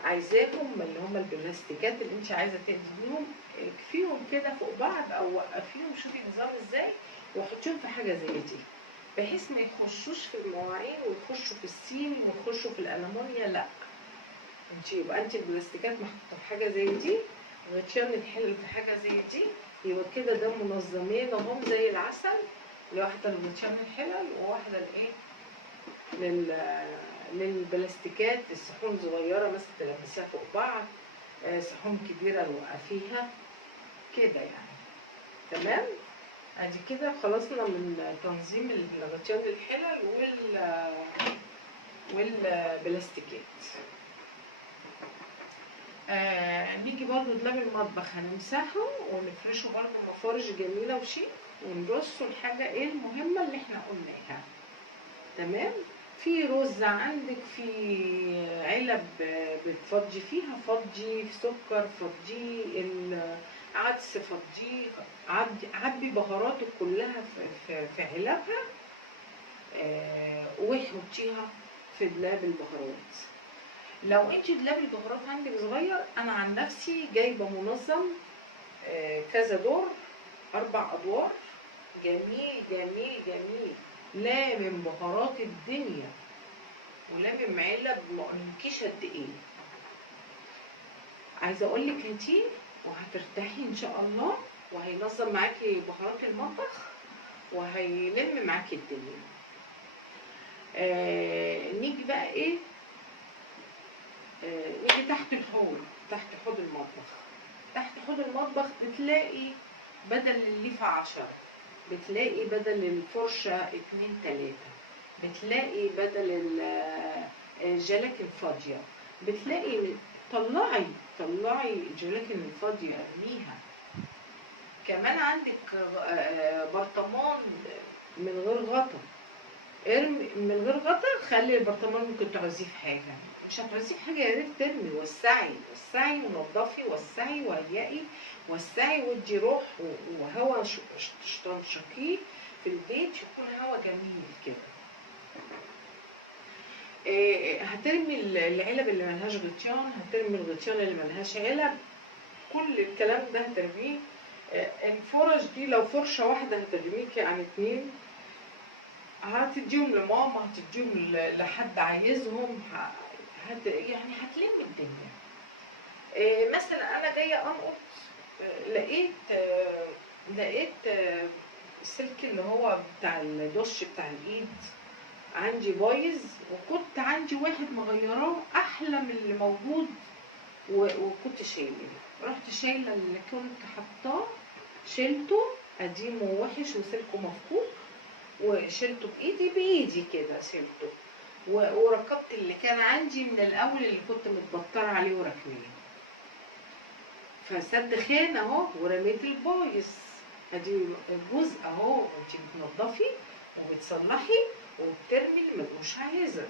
عايزاهم، اللي هم البلاستيكات اللي انتي عايزة تدهنيهم، اكفيهم كده فوق بعض او وقفيهم، شوفي النظام ازاي، وحطيهم في حاجة زي دي، بحيث ما يخشوش في المواعين ويخشوا في الصيني ويخشوا في الألمونيا. لا، يبقى انت البلاستيكات محطوطه في حاجه زي دي، غطيان الحلل في حاجه زي دي، يبقى كده ده منظمين اهم زي العسل. واحده لغطيان الحلل وواحده لايه، للبلاستيكات. الصحون صغيره مثلا تلبسيها فوق بعض، صحون كبيره توقفيها كده يعني. تمام. ادي كده خلصنا من تنظيم غطيان الحلل والبلاستيكات. نيجي برضو دولاب المطبخ هنمسحه ونفرشه برضو مفارش جميلة وشيك، ونرصه الحاجة ايه المهمة اللي احنا قلناها. تمام. في رز عندك، في علب بتفضي فيها، فضي في سكر، فضي العدس، فضي عبي بهاراتك كلها في علبها، وحطيها في دولاب البهارات. لو انت دولاب البهارات عندك صغير، انا عن نفسي جايبه منظم كذا دور، 4 ادوار، جميل جميل جميل، لامم بهارات الدنيا ولامم علب ما اقولكيش قد ايه. عايزه اقول لك هاتيه وهترتاحي ان شاء الله، وهينظم معاكي بهارات المطبخ وهيلم معاكي الدنيا. نيجي بقى ايه، نيجي تحت الحوض، تحت حوض المطبخ. تحت حوض المطبخ بتلاقي بدل الليفة 10، بتلاقي بدل الفرشة 2 3، بتلاقي بدل الجلاكن الفاضية، بتلاقي. طلعي الجلاكن الفاضية ارميها. كمان عندك برطمان من غير غطا، ارمي من غير غطا. خلي البرطمان ممكن تعوزيه في حاجة، مش هتعوزيه في حاجة يا ريت ترمي. وسعي ونضفي، وسعي وهيئي، وسعي وادي روح وهوا تنشقيه في البيت، يكون هوا جميل كده. هترمي العلب اللي ملهاش غطيان، هترمي الغطيان اللي ملهاش علب، كل الكلام ده هترميه. الفرش دي لو فرشة واحدة هترميك يعني 2، هتديهم لماما، هتديهم لحد عايزهم، يعني هتلم الدنيا. مثلا انا جايه انقط، لقيت السلك اللي هو بتاع الدش بتاع الايد عندي بايظ، وكنت عندي واحد مغيراه احلى من اللي موجود، وكنت شايله. رحت شايله اللي كنت حطاه، شلته قديم ووحش وسلكه مفكوك، وشلته بايدي كده، شلته وركبت اللي كان عندي من الاول اللي كنت متبطره عليه وركنيه. فسد خان اهو، ورميت البايظ. ادي جزء اهو، انت بتنضفي وبتصلحي وبترمي اللي مش عايزه.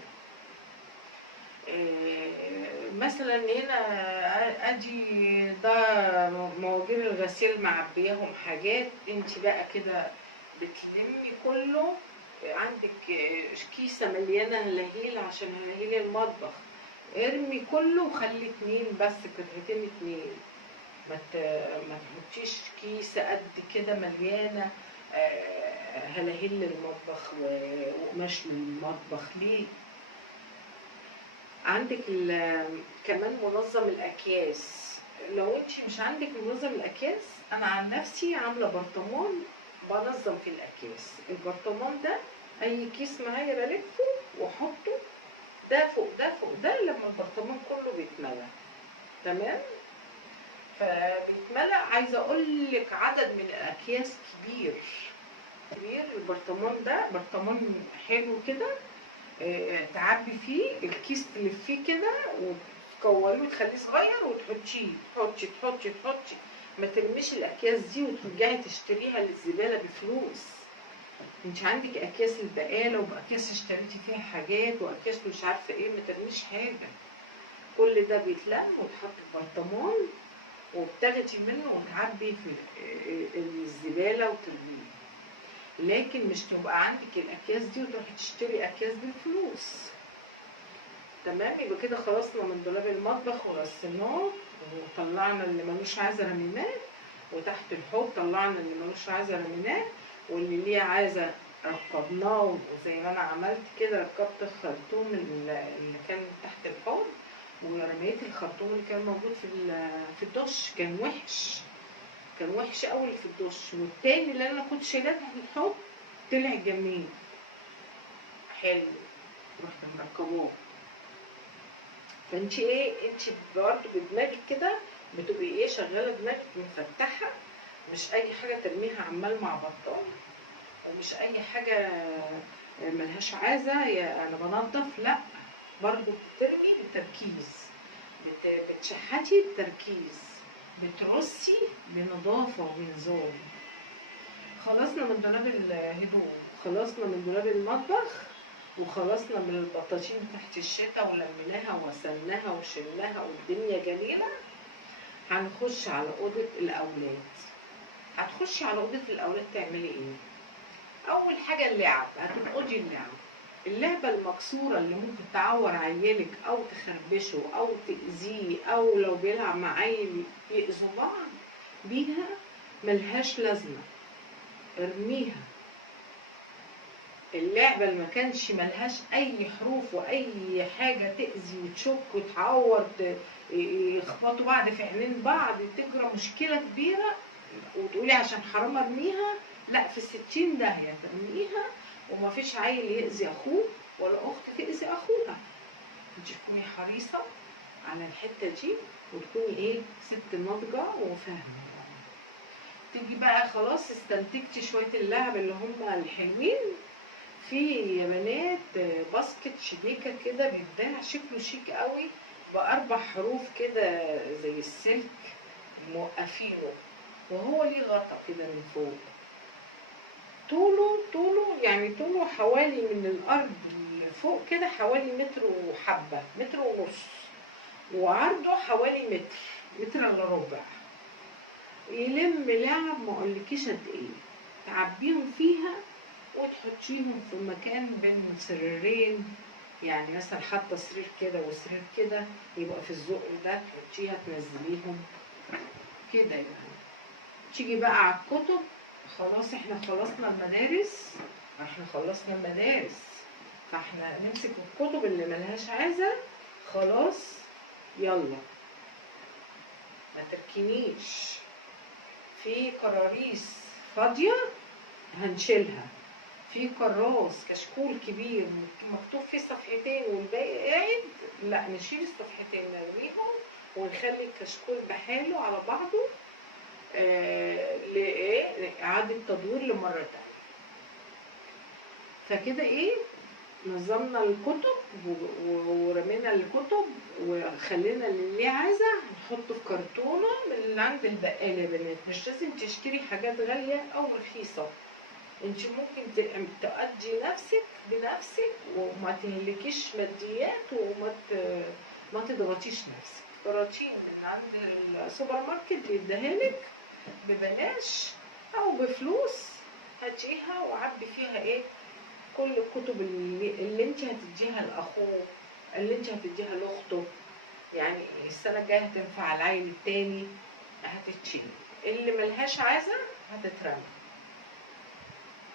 مثلا هنا ادي ده موجين الغسيل معبياهم حاجات، انت بقى كده بتلمي كله. عندك كيسه مليانه هلاهيل عشان هلاهيل المطبخ، ارمي كله وخلي 2 بس، قطعتين 2. ما تحطيش كيسه قد كده مليانه هلاهيل للمطبخ وقماش للمطبخ. ليه؟ عندك كمان منظم الاكياس. لو انت مش عندك منظم الاكياس، انا عن نفسي عامله برطمان بنظم في الاكياس. البرطمان ده اي كيس معايا بلفه واحطه ده فوق ده فوق ده، لما البرطمان كله بيتملى. تمام. فبيتملى، عايزه اقول لك عدد من الاكياس كبير. البرطمان ده برطمان حلو كده، تعبي فيه الكيس، تلفيه كده وتكوريه وتخليه صغير وتحطيه، تحطي. ما ترميش الاكياس دي وترجعي تشتريها للزباله بفلوس. انت عندك اكياس البقاله وباكياس اشتريتي فيها حاجات واكياس مش عارفه ايه، ما ترميش حاجه. كل ده بيتلم ويتحط في برطمان وبتاخدي منه وتعبي في الزباله وترميه. لكن مش تبقى عندك الاكياس دي وتروحي تشتري اكياس بالفلوس. تمام. يبقى كده خلصنا من دولاب المطبخ ورصيناه وطلعنا اللي ملوش عايزه رميناه، وتحت الحوض طلعنا اللي ملوش عايزه رميناه، واللي ليه عايزه ركبناه وزي ما انا عملت كده ركبت الخرطوم اللي كان تحت الحوض، ورميت الخرطوم اللي كان موجود في الدش. كان وحش، كان وحش قوي في الدش. والتاني اللي انا كنت شايلاه تحت الحوض طلع جميل حلو، رحت مركباه. فانت ايه، انت برضه بدماغك كده بتبقي ايه شغاله دماغك مفتحه، مش اي حاجه ترميها عمال مع بطال، ومش اي حاجه ملهاش عازه يا انا بنضف، لا، برضه بترمي بتركيز، بتشحتي بتركيز، بترصي بنظافه وبنظام. خلصنا من دولاب الهدوم، خلصنا من دولاب المطبخ، وخلصنا من البطاطين تحت الشتا ولميناها وغسلناها وشلناها والدنيا جميلة. هنخش على أوضة الأولاد. هتخشي على أوضة الأولاد تعملي إيه؟ أول حاجة اللعب، هتنقضي اللعب. اللعبة المكسورة اللي ممكن تعور عيالك أو تخربشه أو تأذيه، أو لو بيلعب مع عيل يأذوا بعض بيها، ملهاش لازمة، ارميها. اللعبة اللي ما كانش ملهاش أي حروف وأي حاجة تأذي وتشك وتعور، يخبطوا بعض في عينين بعض، تجرى مشكلة كبيرة، وتقولي عشان حرام ارميها، لا، في 60 داهية ترميها. ومفيش عيل يأذي أخوه ولا أخت تأذي أخوها. انت تكوني حريصة على الحتة دي، وتكوني ايه ست ناضجة وفاهمة. تيجي بقى خلاص استنتجتي شوية اللعب اللي هم الحلوين. في يا بنات باسكت شبيكة كده بيتباع شكله شيك قوي، بأربع حروف كده زي السلك موقفينه، وهو ليه غطا كده من فوق. طوله يعني طوله حوالي من الأرض لفوق كده حوالي متر وحبة، متر ونص، وعرضه حوالي متر إلا ربع. يلم لعب ما اقولكيش قد ايه. تعبيهم فيها وتحطيهم في مكان بين سريرين، يعني مثلا حاطه سرير كده وسرير كده، يبقى في الزق ده تحطيها تنزليهم كده يعني. تيجي بقى على الكتب، خلاص احنا خلصنا المدارس، فاحنا نمسك الكتب اللي ملهاش عايزه خلاص. يلا ما تركنيش في كراريس فاضيه هنشيلها، في كراس كشكول كبير مكتوب فيه صفحتين والباقي قاعد، لا نشيل الصفحتين نرميهم ونخلي الكشكول بحاله على بعضه لإعادة تدوير لمرة تانية. فكده ايه، نظمنا الكتب ورمينا الكتب وخلينا اللي ليه عايزة نحطه في كرتونة من اللي عند البقالة. يا بنات مش لازم تشتري حاجات غالية أو رخيصة، انت ممكن تأدي نفسك بنفسك وما تهلكيش ماديات ما تضغطيش نفسك. كراتين من عند السوبر ماركت بيديهالك ببلاش او بفلوس، هاتيها وعبي فيها ايه كل الكتب اللي انت هتديها لاخوه، اللي انت هتديها لاخته، يعني السنه الجايه هتنفع العيل التاني، هتتشيل. اللي ملهاش عايزه هتترمى.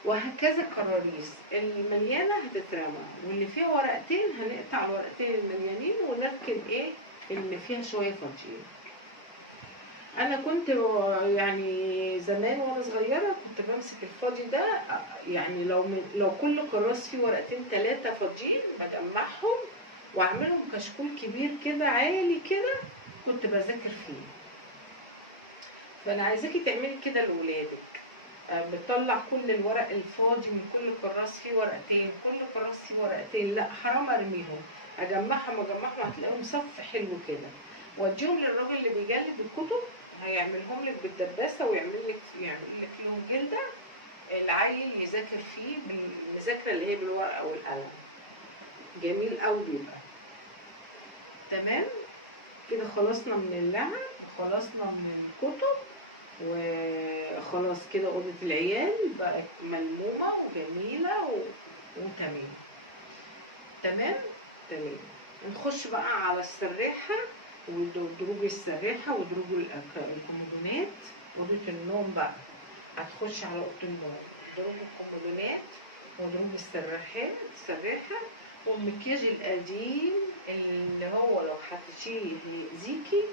وهكذا الكراريس المليانه هتترمى، واللي فيها ورقتين هنقطع الورقتين المليانين ونركن ايه اللي فيها شويه فاضيين. انا كنت يعني زمان وانا صغيره كنت بمسك الفاضي ده، يعني لو كل كراس فيه ورقتين 3 فاضيين بجمعهم واعملهم كشكول كبير كده عالي كده كنت بذاكر فيه. فانا عايزاكي تعملي كده لاولادك، بتطلع كل الورق الفاضي من كل كراس فيه ورقتين، كل كراس فيه ورقتين، لا حرام ارميهم، اجمعهم هتلاقيهم صف حلو كده، واديهم للراجل اللي بيجلد الكتب هيعملهم لك بالدباسه ويعمل لك فيهم جلده العيل يذاكر فيه بالمذاكره اللي هي بالورقه والقلم، جميل قوي بيبقى. تمام كده خلصنا من اللعب، خلصنا من الكتب، وخلاص كده اوضه العيال بقت ملمومه وجميله وتمام. تمام تمام. نخش بقى على السراحه ودروج السراحه ودروج الكومودونات. اوضه النوم بقى هتخش على اوضه النوم، دروج الكومودونات ودروج السراحه والمكياج القديم اللي هو لو حطيتيه هيأذيكي،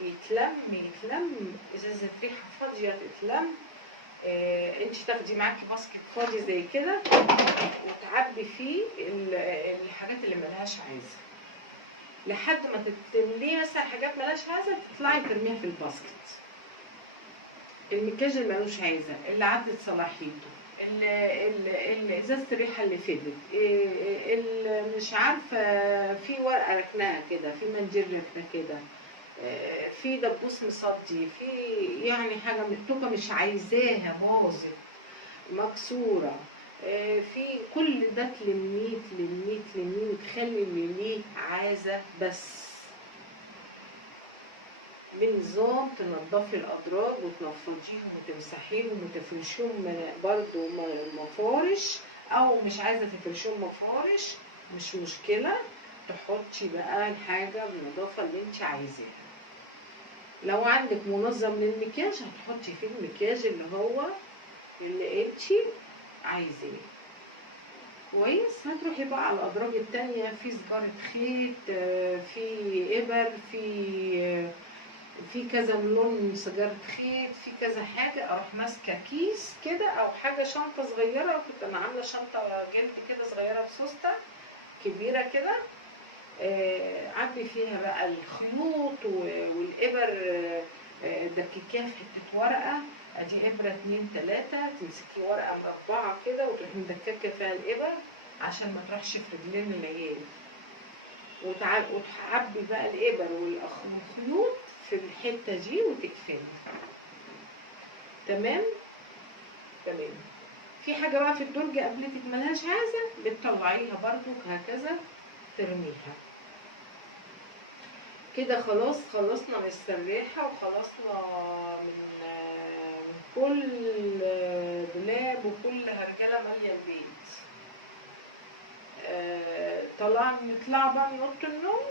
يتلم ازازه ريحه فاضيه تتلم. انت تاخدي معاكي باسكت فاضي زي كده وتعبي فيه الحاجات اللي ملهاش عايزه لحد ما تمليه مثلا حاجات ملهاش عايزه تطلعي ترميها في الباسكت. المكياج اللي ملوش عايزه، اللي عدت صلاحيته، ازازه الريحه اللي فضت، اللي مش عارفه في ورقه ركناها كده، في منجيل ركنه كده، في دبوس مصدي، في يعني حاجه مكتوبه مش عايزاها باظت مكسوره، في كل ده تلميه وتخلي اللي ليه عايزه بس بنظام. تنضفي الادراج وتنفضيهم وتمسحيهم وتفرشيهم برضو مفارش، او مش عايزه تفرشيهم مفارش مش مشكله، تحطي بقى الحاجه بالنظافه اللي انت عايزاها. لو عندك منظم للمكياج هتحطي فيه المكياج اللي انت عايزاه كويس. هتروحي بقى على الادراج التانية، في سجارة خيط، في ابر، في كذا لون سجارة خيط، في كذا حاجة. اروح ماسكة كيس كده او حاجة شنطة صغيرة، كنت انا عاملة شنطة جلد كده صغيرة بسوستة كبيرة كده، عبي فيها بقى الخيوط والابر، دككيها في حتة ورقة، ادي ابرة 2 3، تمسكي ورقة مربعة كده وتروحي مدككة فيها الابر عشان ما تروحش في رجلين العيال، وتعبي بقى الابر والخيوط في الحتة دي وتكفني. تمام تمام. في حاجة بقى في الدرج قبلتك ملهاش عازة، بتطلعيها برضو هكذا ترميها كده. خلاص خلصنا من السراحة وخلصنا من كل دولاب وكل هرجلة مالية البيت. نطلع بقى من اوضه النوم.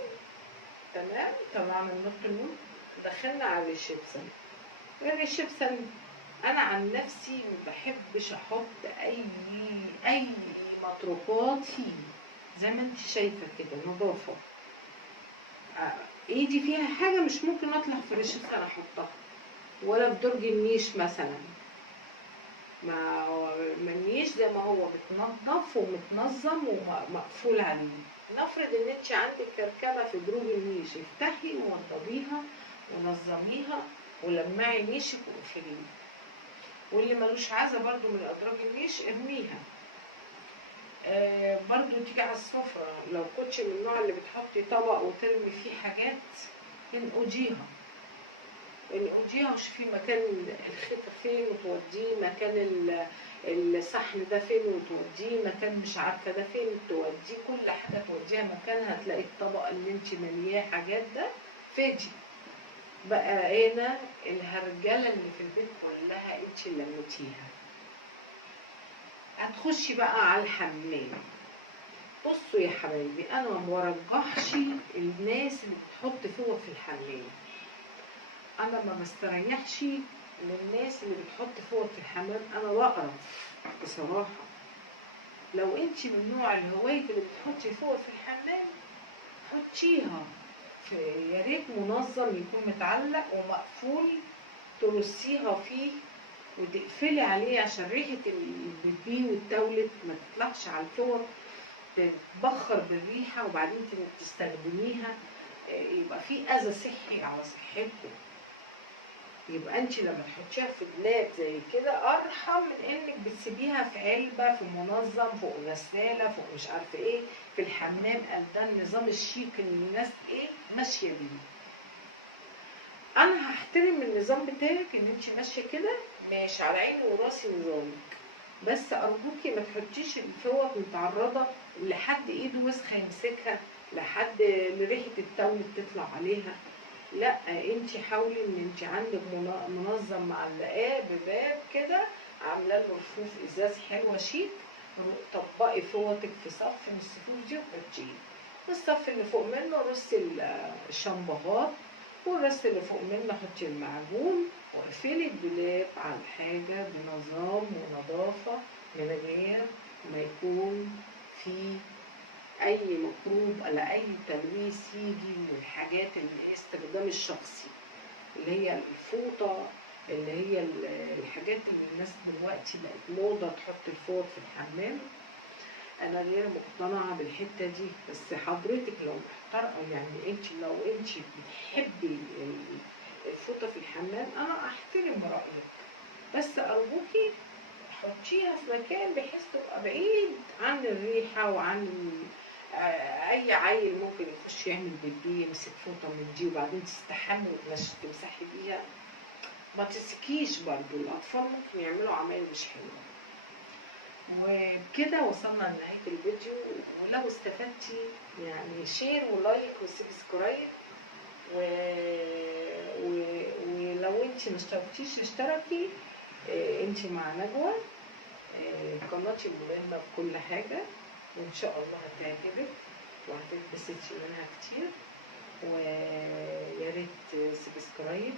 تمام طلعنا من اوضه النوم دخلنا على الريسبشن. الريسبشن انا عن نفسي ما بحبش احط اي مطروحات فيه، زي ما انت شايفه كده نظافه. ايدي فيها حاجه مش ممكن اطلع في الريسبشن احطها، ولا في درج النيش مثلا. ما النيش زي ما هو بتنظف ومتنظم ومقفول عليه. نفرض ان انت عندك كركبه في دروج النيش، افتحي ووضبيها ونظميها ولمعي نيشك واقفليه. واللي ملوش عازه برضو من ادراج النيش ارميها. برضو تيجي على السفره، لو كنتش من النوع اللي بتحطي طبق وترمي فيه حاجات، انقضيها وشوفي مكان الخيطة فين وتوديه، مكان الصحن ده فين وتوديه، مكان مش عارفة ده فين توديه، كل حاجة توديها مكانها. هتلاقي الطبق اللي انت ملياه حاجات ده فادي. بقى هنا الهرجلة اللي في البيت كلها انت اللي لميتيها. هتخشي بقى على الحمام. بصوا يا حبايبي، انا ما برجحش الناس اللي بتحط فوط في الحمام. انا ما بستريحش للناس اللي بتحط فوط في الحمام، انا بقرف بصراحه. لو انت من نوع الهوايه اللي بتحطي فوط في الحمام حطيها يا ريت منظم يكون متعلق ومقفول، ترصيها فيه وتقفلي عليه عشان ريحه البيبي والتولد ما تطلعش على الفوط، تتبخر بالريحه وبعدين تستخدميها، يبقى في اذى صحي على صحتكم. يبقى انت لما تحطيها في دولاب زي كده ارحم من انك بتسيبيها في علبه في منظم فوق غساله فوق مش عارفه ايه في الحمام. قال ده النظام الشيك اللي الناس ماشيه بيه. انا هحترم النظام بتاعك ان انت ماشيه كده، ماشي على عيني وراسي نظامك، بس ارجوكي ما تحطيش الفوط متعرضه لحد ايده وسخه يمسكها، لحد لريحه التوم تطلع عليها. لا، انت حاولي ان انت عندك منظم معلقاه بباب كده، عامله له رفوف ازاز حلوه شيك، طبقي فوطك في صف من الصفوف دي وحطيه، والصف اللي فوق منه رصي الشامبوهات، والرص اللي فوق منه حطي المعجون، واقفلي الدولاب على الحاجه بنظام ونظافه من غير ما يكون في اي ميكروب ولا اي تلويث يجي من الحاجات اللي استخدام الشخصي، اللي هي الفوطه، اللي هي الحاجات اللي الناس دلوقتي بقت موضه تحط الفوط في الحمام. انا غير مقتنعه بالحته دي، بس حضرتك لو محترقه يعني انت لو انت بتحبي الفوطه في الحمام انا احترم رايك، بس ارجوكي حطيها في مكان بحيث تبقى بعيد عن الريحه وعن اي عيل ممكن يخش يعمل بيبي يمسك فوطه من دي وبعدين تستحمي تمسحي بيها. ما تسكيش برضو، الاطفال ممكن يعملوا عمايل مش حلوه. وبكده وصلنا لنهايه الفيديو، ولو استفدتي يعني شير ولايك وسبسكرايب، ولو انت مشتركتيش اشتركي. انت مع نجوى، قناتي ملمة بكل حاجة، وان شاء الله هتعجبك وهتتبسطي منها كتير. ويا ريت سبسكرايب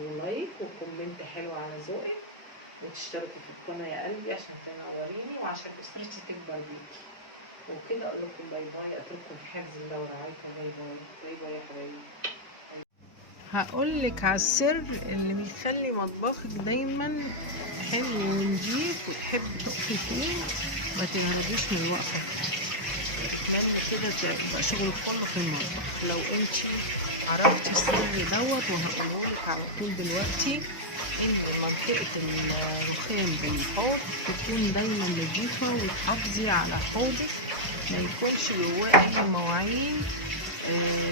ولايك وكومنت حلو على ذوقك، وتشتركي في القناة يا قلبي عشان تنوريني وعشان اسرتي تكبر بيكي. وكده اقول لكم باي باي، اترككم في حفظ الله ورعايته. باي باي باي باي يا حبايبي. هقولك على السر اللي بيخلي مطبخك دايما حلو ونضيف وتحب تقفي فيه، ما تنهديش من الوقفه، لان كده تبقى شغلك كله في المطبخ. لو انت عرفتي السر دوت وهقولهولك على طول دلوقتي، ان منطقه الرخام بالحوض تكون دايما نضيفه، وتحافظي على حوضك ما يكونش جواه اي مواعين.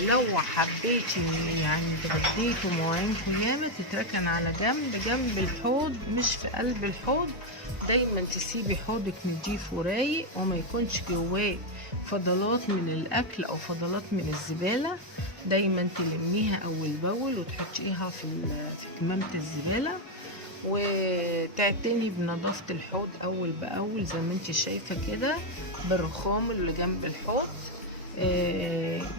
لو حبيتي يعني اتغديتوا مواعينكم جامد تتركن على جنب الحوض مش في قلب الحوض. دايما تسيبي حوضك نضيف ورايق وما يكونش جواه فضلات من الاكل او فضلات من الزبالة. دايما تلميها اول باول وتحطيها في كمامة الزبالة، وتعتني بنظافة الحوض اول باول زي ما انت شايفة كده بالرخام اللي جنب الحوض.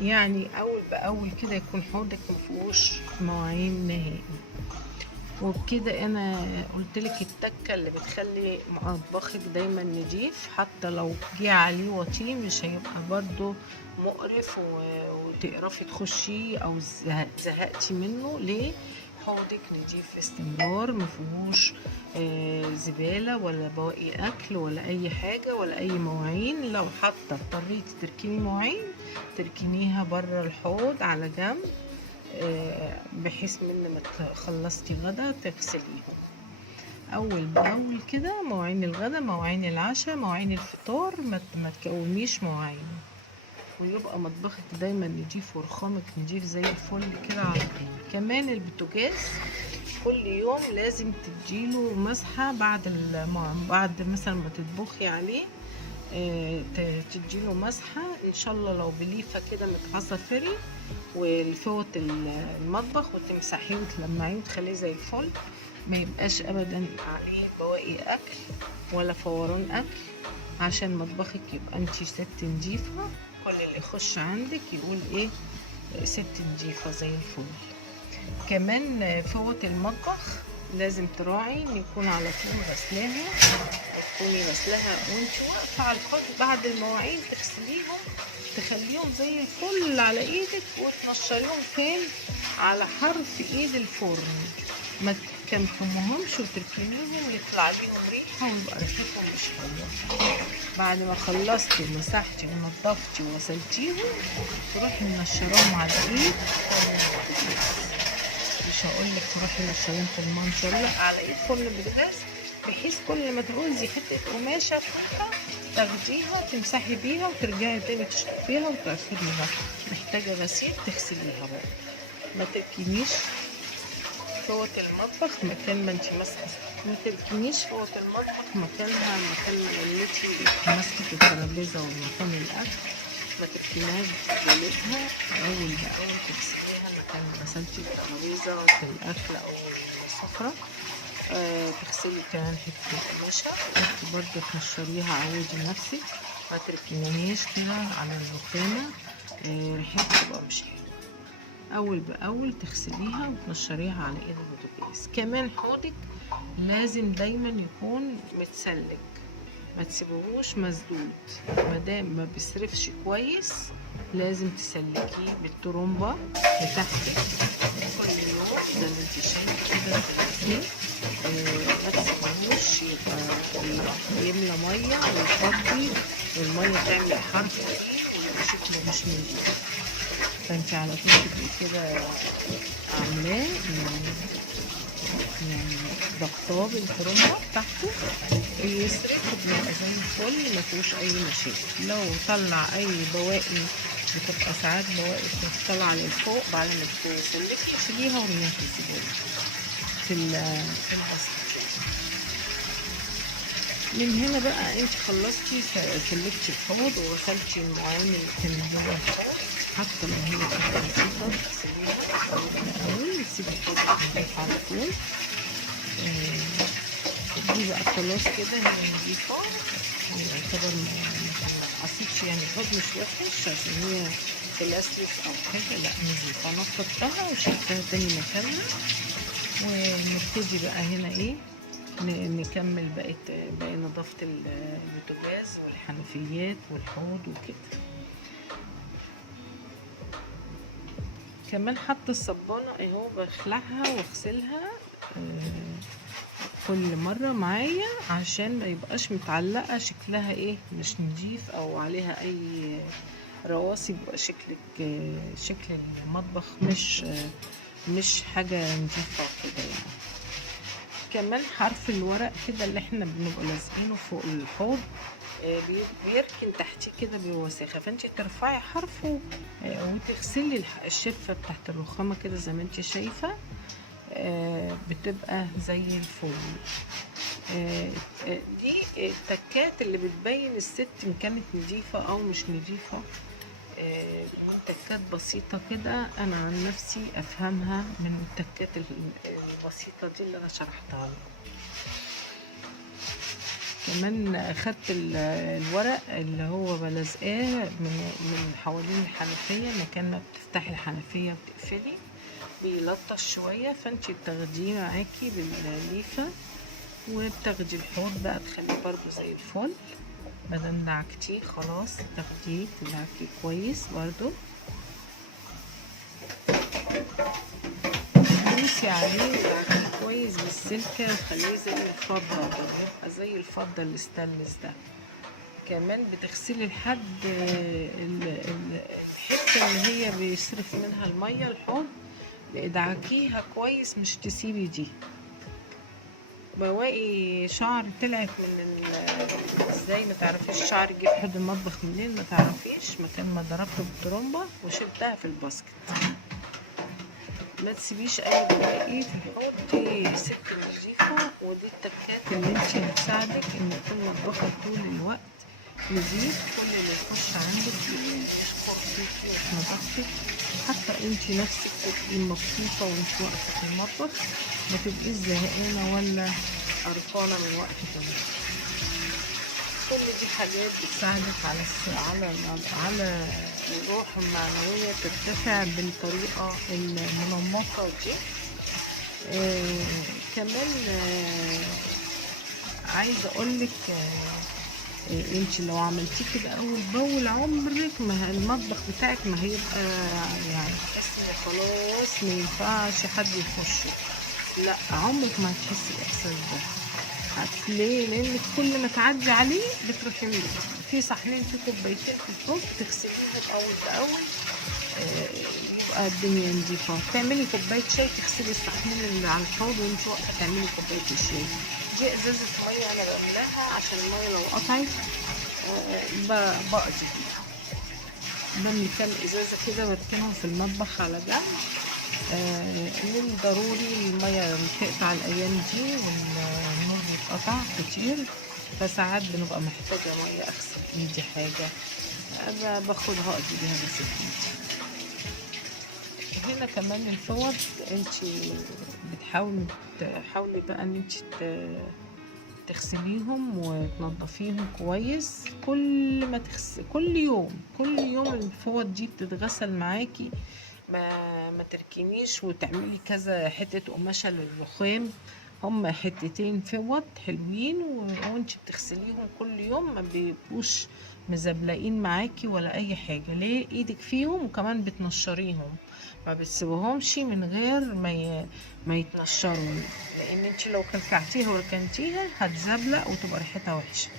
يعني اول باول كده يكون حوضك مفيهوش مواعين نهائي. وبكده انا قلتلك التكه اللي بتخلي مطبخك دايما نضيف، حتى لو جه عليه وطيه مش هيبقى برضو مقرف وتقرفي تخشي او زهقتي منه. ليه؟ حوضك نضيف باستمرار مفيهوش زبالة ولا بواقي أكل ولا أي حاجة ولا أي مواعين. لو حتى اضطريتي تركني مواعين تركنيها بره الحوض على جنب، بحيث من ما خلصتي غدا تغسليهم أول بأول كده. مواعين الغدا، مواعين العشاء، مواعين الفطار، ما تكوميش مواعين، ويبقى مطبخك دايما نضيف ورخامك نضيف زي الفل كده على طول. كمان البوتاجاز كل يوم لازم تديله مسحة بعد مثلا ما تطبخي عليه، تديله مسحة ان شاء الله لو بليفة كده متعصفري والفوط المطبخ، وتمسحيه وتلمعيه وتخليه زي الفل، ما يبقاش ابدا عليه بواقي اكل ولا فوران اكل، عشان مطبخك يبقى انت ست نضيفة. كل اللي يخش عندك يقول ايه، ست نضيفة زي الفل. كمان فوط المطبخ لازم تراعي ان يكون على طول غسلاها، تكوني غسلاها وانت واقفة على الحوض بعد المواعين تغسليهم تخليهم زي الفل على ايدك، وتنشريهم فين؟ على حرف ايد الفرن. ما تكمكمهمش وتركنيهم يطلع بيهم ريحة ويبقى ريحتهم مش حلوة. بعد ما خلصتي ومسحتي ونضفتي وغسلتيهم تروحي منشراهم على الايد، مش هقولك تروحي منشرين في المنشر، لا، على ايد فرن البوتاجاز، بحيث كل ما تعوزي حتة قماشة فوقها تاخديها تمسحي بيها وترجعي تاني تشطفيها وتغسليها. محتاجة غسيل تغسليها بقى، ما تركنيش فوط المطبخ مكان ما انتي ماسكه، ما تركنيش فوط المطبخ مكانها مكان ما لميتي ماسكه الترابيزه ومكان الاكل، ما تركنيهاش بجانبها. اول باول تغسليها مكان ما غسلتي الترابيزه في الاكل او السفره. تغسلي كمان حته القماشه وانتي برضه تنشريها، عودي نفسك ما تركنيهاش كده على الرخامه، ريحتها تبقى مش حلوه. اول باول تغسليها وتنشريها على ايد البوتاجاز. كمان حوضك لازم دايما يكون متسلك، ما تسيبوهوش مسدود، مادام ما بيصرفش كويس لازم تسلكيه بالترومبه بتاعتك كل يوم زي ما انت شايفه كده تسلكيه. ما تسيبوهوش يبقى يملى ميه ويفضي والميه تعمل حرف فيه ويبقى شكله مش نضيف. فانت على طول تبقي كده عاملاه يعني ضغطاه بالترومبه بتاعته يسرق وبيبقى زي الفل مفيهوش اي مشاكل. لو طلع اي بواقي بتبقى ساعات بواقي طالعه لفوق بعد ما تسلكي شيليها ورميها في الزباله في الباسكت. من هنا بقى انت خلصتي سلكتي الحوض وغسلتي المواعين اللي كان جوه الحوض، حتى لو هي كانت بسيطه تغسليها الاول تسيبي الحوض نضيف على طول. دي بقى خلاص كده هي نضيفه، يعتبر ما حسيتش يعني الحوض مش وحش عشان هي بلاستيك او حاجه، لا نضيفه. نفضتها وشلتها تاني مكانها ونبتدي بقى هنا ايه نكمل باقي نظافة البوتاجاز والحنفيات والحوض وكده. كمان حط الصبانة اهو بخلعها واغسلها كل مرة معايا عشان ما يبقاش متعلقة شكلها ايه مش نضيف او عليها اي رواسب، يبقى شكل المطبخ مش حاجة نضيفة كده يعني. كمان حرف الورق كده اللي احنا بنبقى لازقينه فوق الحوض بيركن تحتيه كده بوساخه، فانت ترفعي حرفه وتغسلي الشفه بتاعت الرخامه كده زي ما انت شايفه بتبقى زي الفل. دي التكات اللي بتبين الست ان كانت نظيفه او مش نظيفه، من تكات بسيطة كده أنا عن نفسي أفهمها من التكات البسيطة دي اللي أنا شرحتها لكم. كمان أخدت الورق اللي هو بلزقاه من حوالين الحنفية، مكان ما بتفتحي الحنفية وتقفلي بيلطش شوية، فانتي بتاخديه معاكي بالليفة وبتاخدي الحوض بقى تخليه برضو زي الفل. مادام دعكتيه خلاص تاخديه تدعكيه كويس برضو، دوسي عليه ودعكيه كويس بالسلكة وخليه زي الفضة كده، يبقى زي الفضة الستانلس ده. كمان بتغسلي لحد الحتة اللي هي بيصرف منها المية الحوض ادعكيها كويس، مش تسيبي دي. بواقي شعر طلعت من ازاي ما تعرفيش شعر جه في حوض المطبخ منين، ما تعرفيش مكان ما ضربته بالترومبه وشلتها في الباسكت. ما تسيبيش اي بواقي في الحوض، دي ست نظيفه ودي التكات اللي انت هتساعدك ان يكون مطبخك طول الوقت نظيف، كل اللي يخش عندك يشكر فيكي وفي نظافتك، حتى انت نفسك تبقي مبسوطه وانت واقفه في المطبخ، ما تبقيش زهقانه ولا قرفانه من وقت تاني. كل دي حاجات بتساعدك على الروح المعنويه ترتفع بالطريقه المنمقه دي. كمان عايزه اقولك انت لو عملتيه كده اول باول عمرك ما المطبخ بتاعك ما هيبقى يعني تحسي ان خلاص ما ينفعش حد يخش، لا عمرك ما هتحسي الاحساس ده. ليه؟ لان كل ما تعدي عليه بتروحي في صحنين في كوبايتين في الحوض تغسليهم اول باول، يبقى الدنيا نضيفه. تعملي كوبايه شاي تغسلي الصحنين اللي على الحوض وانت واقفه تعملي كوبايه الشاي. دي ازازه ميه انا بملاها عشان الميه لو قطعت بقضي فيها. بملي كام ازازه كده بركنهم في المطبخ على جنب ليه ضروري المية تقطع الأيام دي والنور بيتقطع كتير، فساعات بنبقى محتاجة مية أغسل ايدي حاجة باخدها أقضي بيها بس ايدي. هنا كمان الفوط انتي بتحاولي بقى ان انتي تغسليهم وتنضفيهم كويس. كل يوم الفوط دي بتتغسل معاكي. ما تركنيش وتعملي كذا حتة قماشة للرخام، هما حتتين فوط حلوين وانتي بتغسليهم كل يوم ما بيبقوش مزبلقين معاكي ولا اي حاجة. ليه؟ ايدك فيهم وكمان بتنشريهم، ما بتسيبوهمش من غير ما يتنشروا، لان انت لو كلكعتيها وركنتيها هتزبلق وتبقى ريحتها وحشه.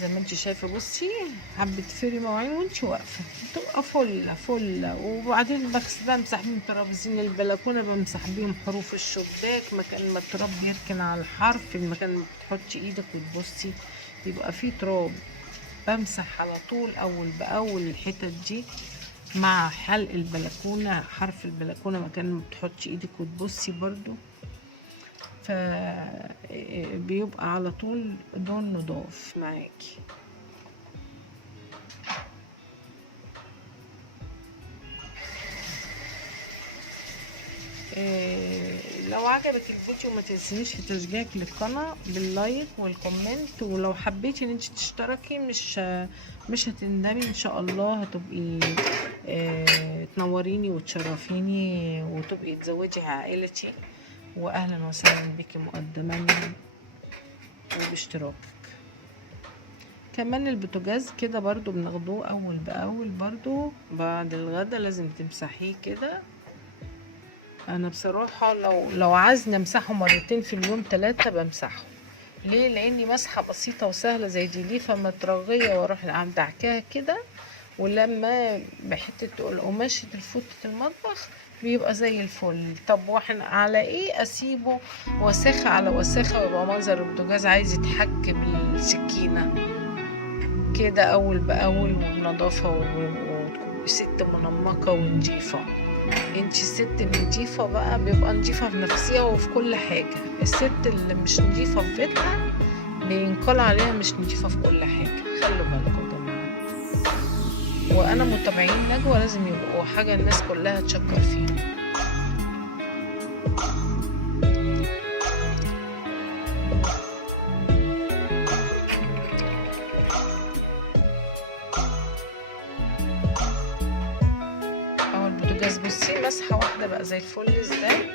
زي ما انت شايفه بصي حبه فري مواعين وانت واقفه تبقى فله. وبعدين بمسح بيهم ترابيزين البلكونه، بمسح بيهم حروف الشباك، مكان ما التراب بيركن على الحرف، المكان اللي بتحطي ايدك وتبصي يبقى فيه تراب، بمسح على طول اول باول الحتت دي. مع حلق البلكونه، حرف البلكونه مكان ما بتحطي ايدك وتبصي برضو، فبيبقى على طول دول نضاف معاكي. لو عجبك الفيديو ما تنسينيش في تشجيعك للقناه باللايك والكومنت، ولو حبيتي ان انت تشتركي مش هتندمي ان شاء الله، هتبقي تنوريني وتشرفيني وتبقي تزودي عائلتي. واهلا وسهلا بك مقدما وباشتراكك. كمان البوتاجاز كده برضو بناخدوه اول باول، برضو بعد الغدا لازم تمسحيه كده. انا بصراحة لو عايزني امسحه مرتين في اليوم 3 بمسحه. ليه؟ لاني مسحة بسيطة وسهلة زي دي ليفة مترغية واروح دعكاها كده، ولما بحتة قماشة الفوطة المطبخ بيبقى زي الفل. طب واحنا على ايه اسيبه وساخة على وساخة ويبقى منظر البوتاجاز عايز يتحك بالسكينة كده اول باول وبنظافة وتكون ست منمقة ونضيفة. انتي الست النضيفة بقى بيبقى نضيفة في نفسها وفي كل حاجة. الست اللي مش نضيفة في بيتها بينقال عليها مش نضيفة في كل حاجة. خلوا بالكم يا جماعة، وانا متابعين نجوى لازم يبقوا حاجة الناس كلها تشكر فيها. اهو البوتاجاز بصي مسحة واحدة بقى زي الفل ازاي.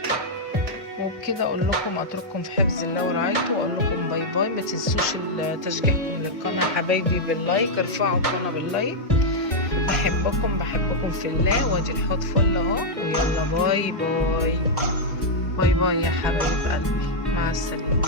وبكده اقول لكم اترككم في حفظ الله ورعايته، واقول لكم باي باي. ما تنسوش تشجيعكم للقناه حبايبي باللايك، ارفعوا القناه باللايك. بحبكم في الله، وادي الحوض فل اهو. ويلا باي باي باي باي يا حبايب قلبي، مع السلامه.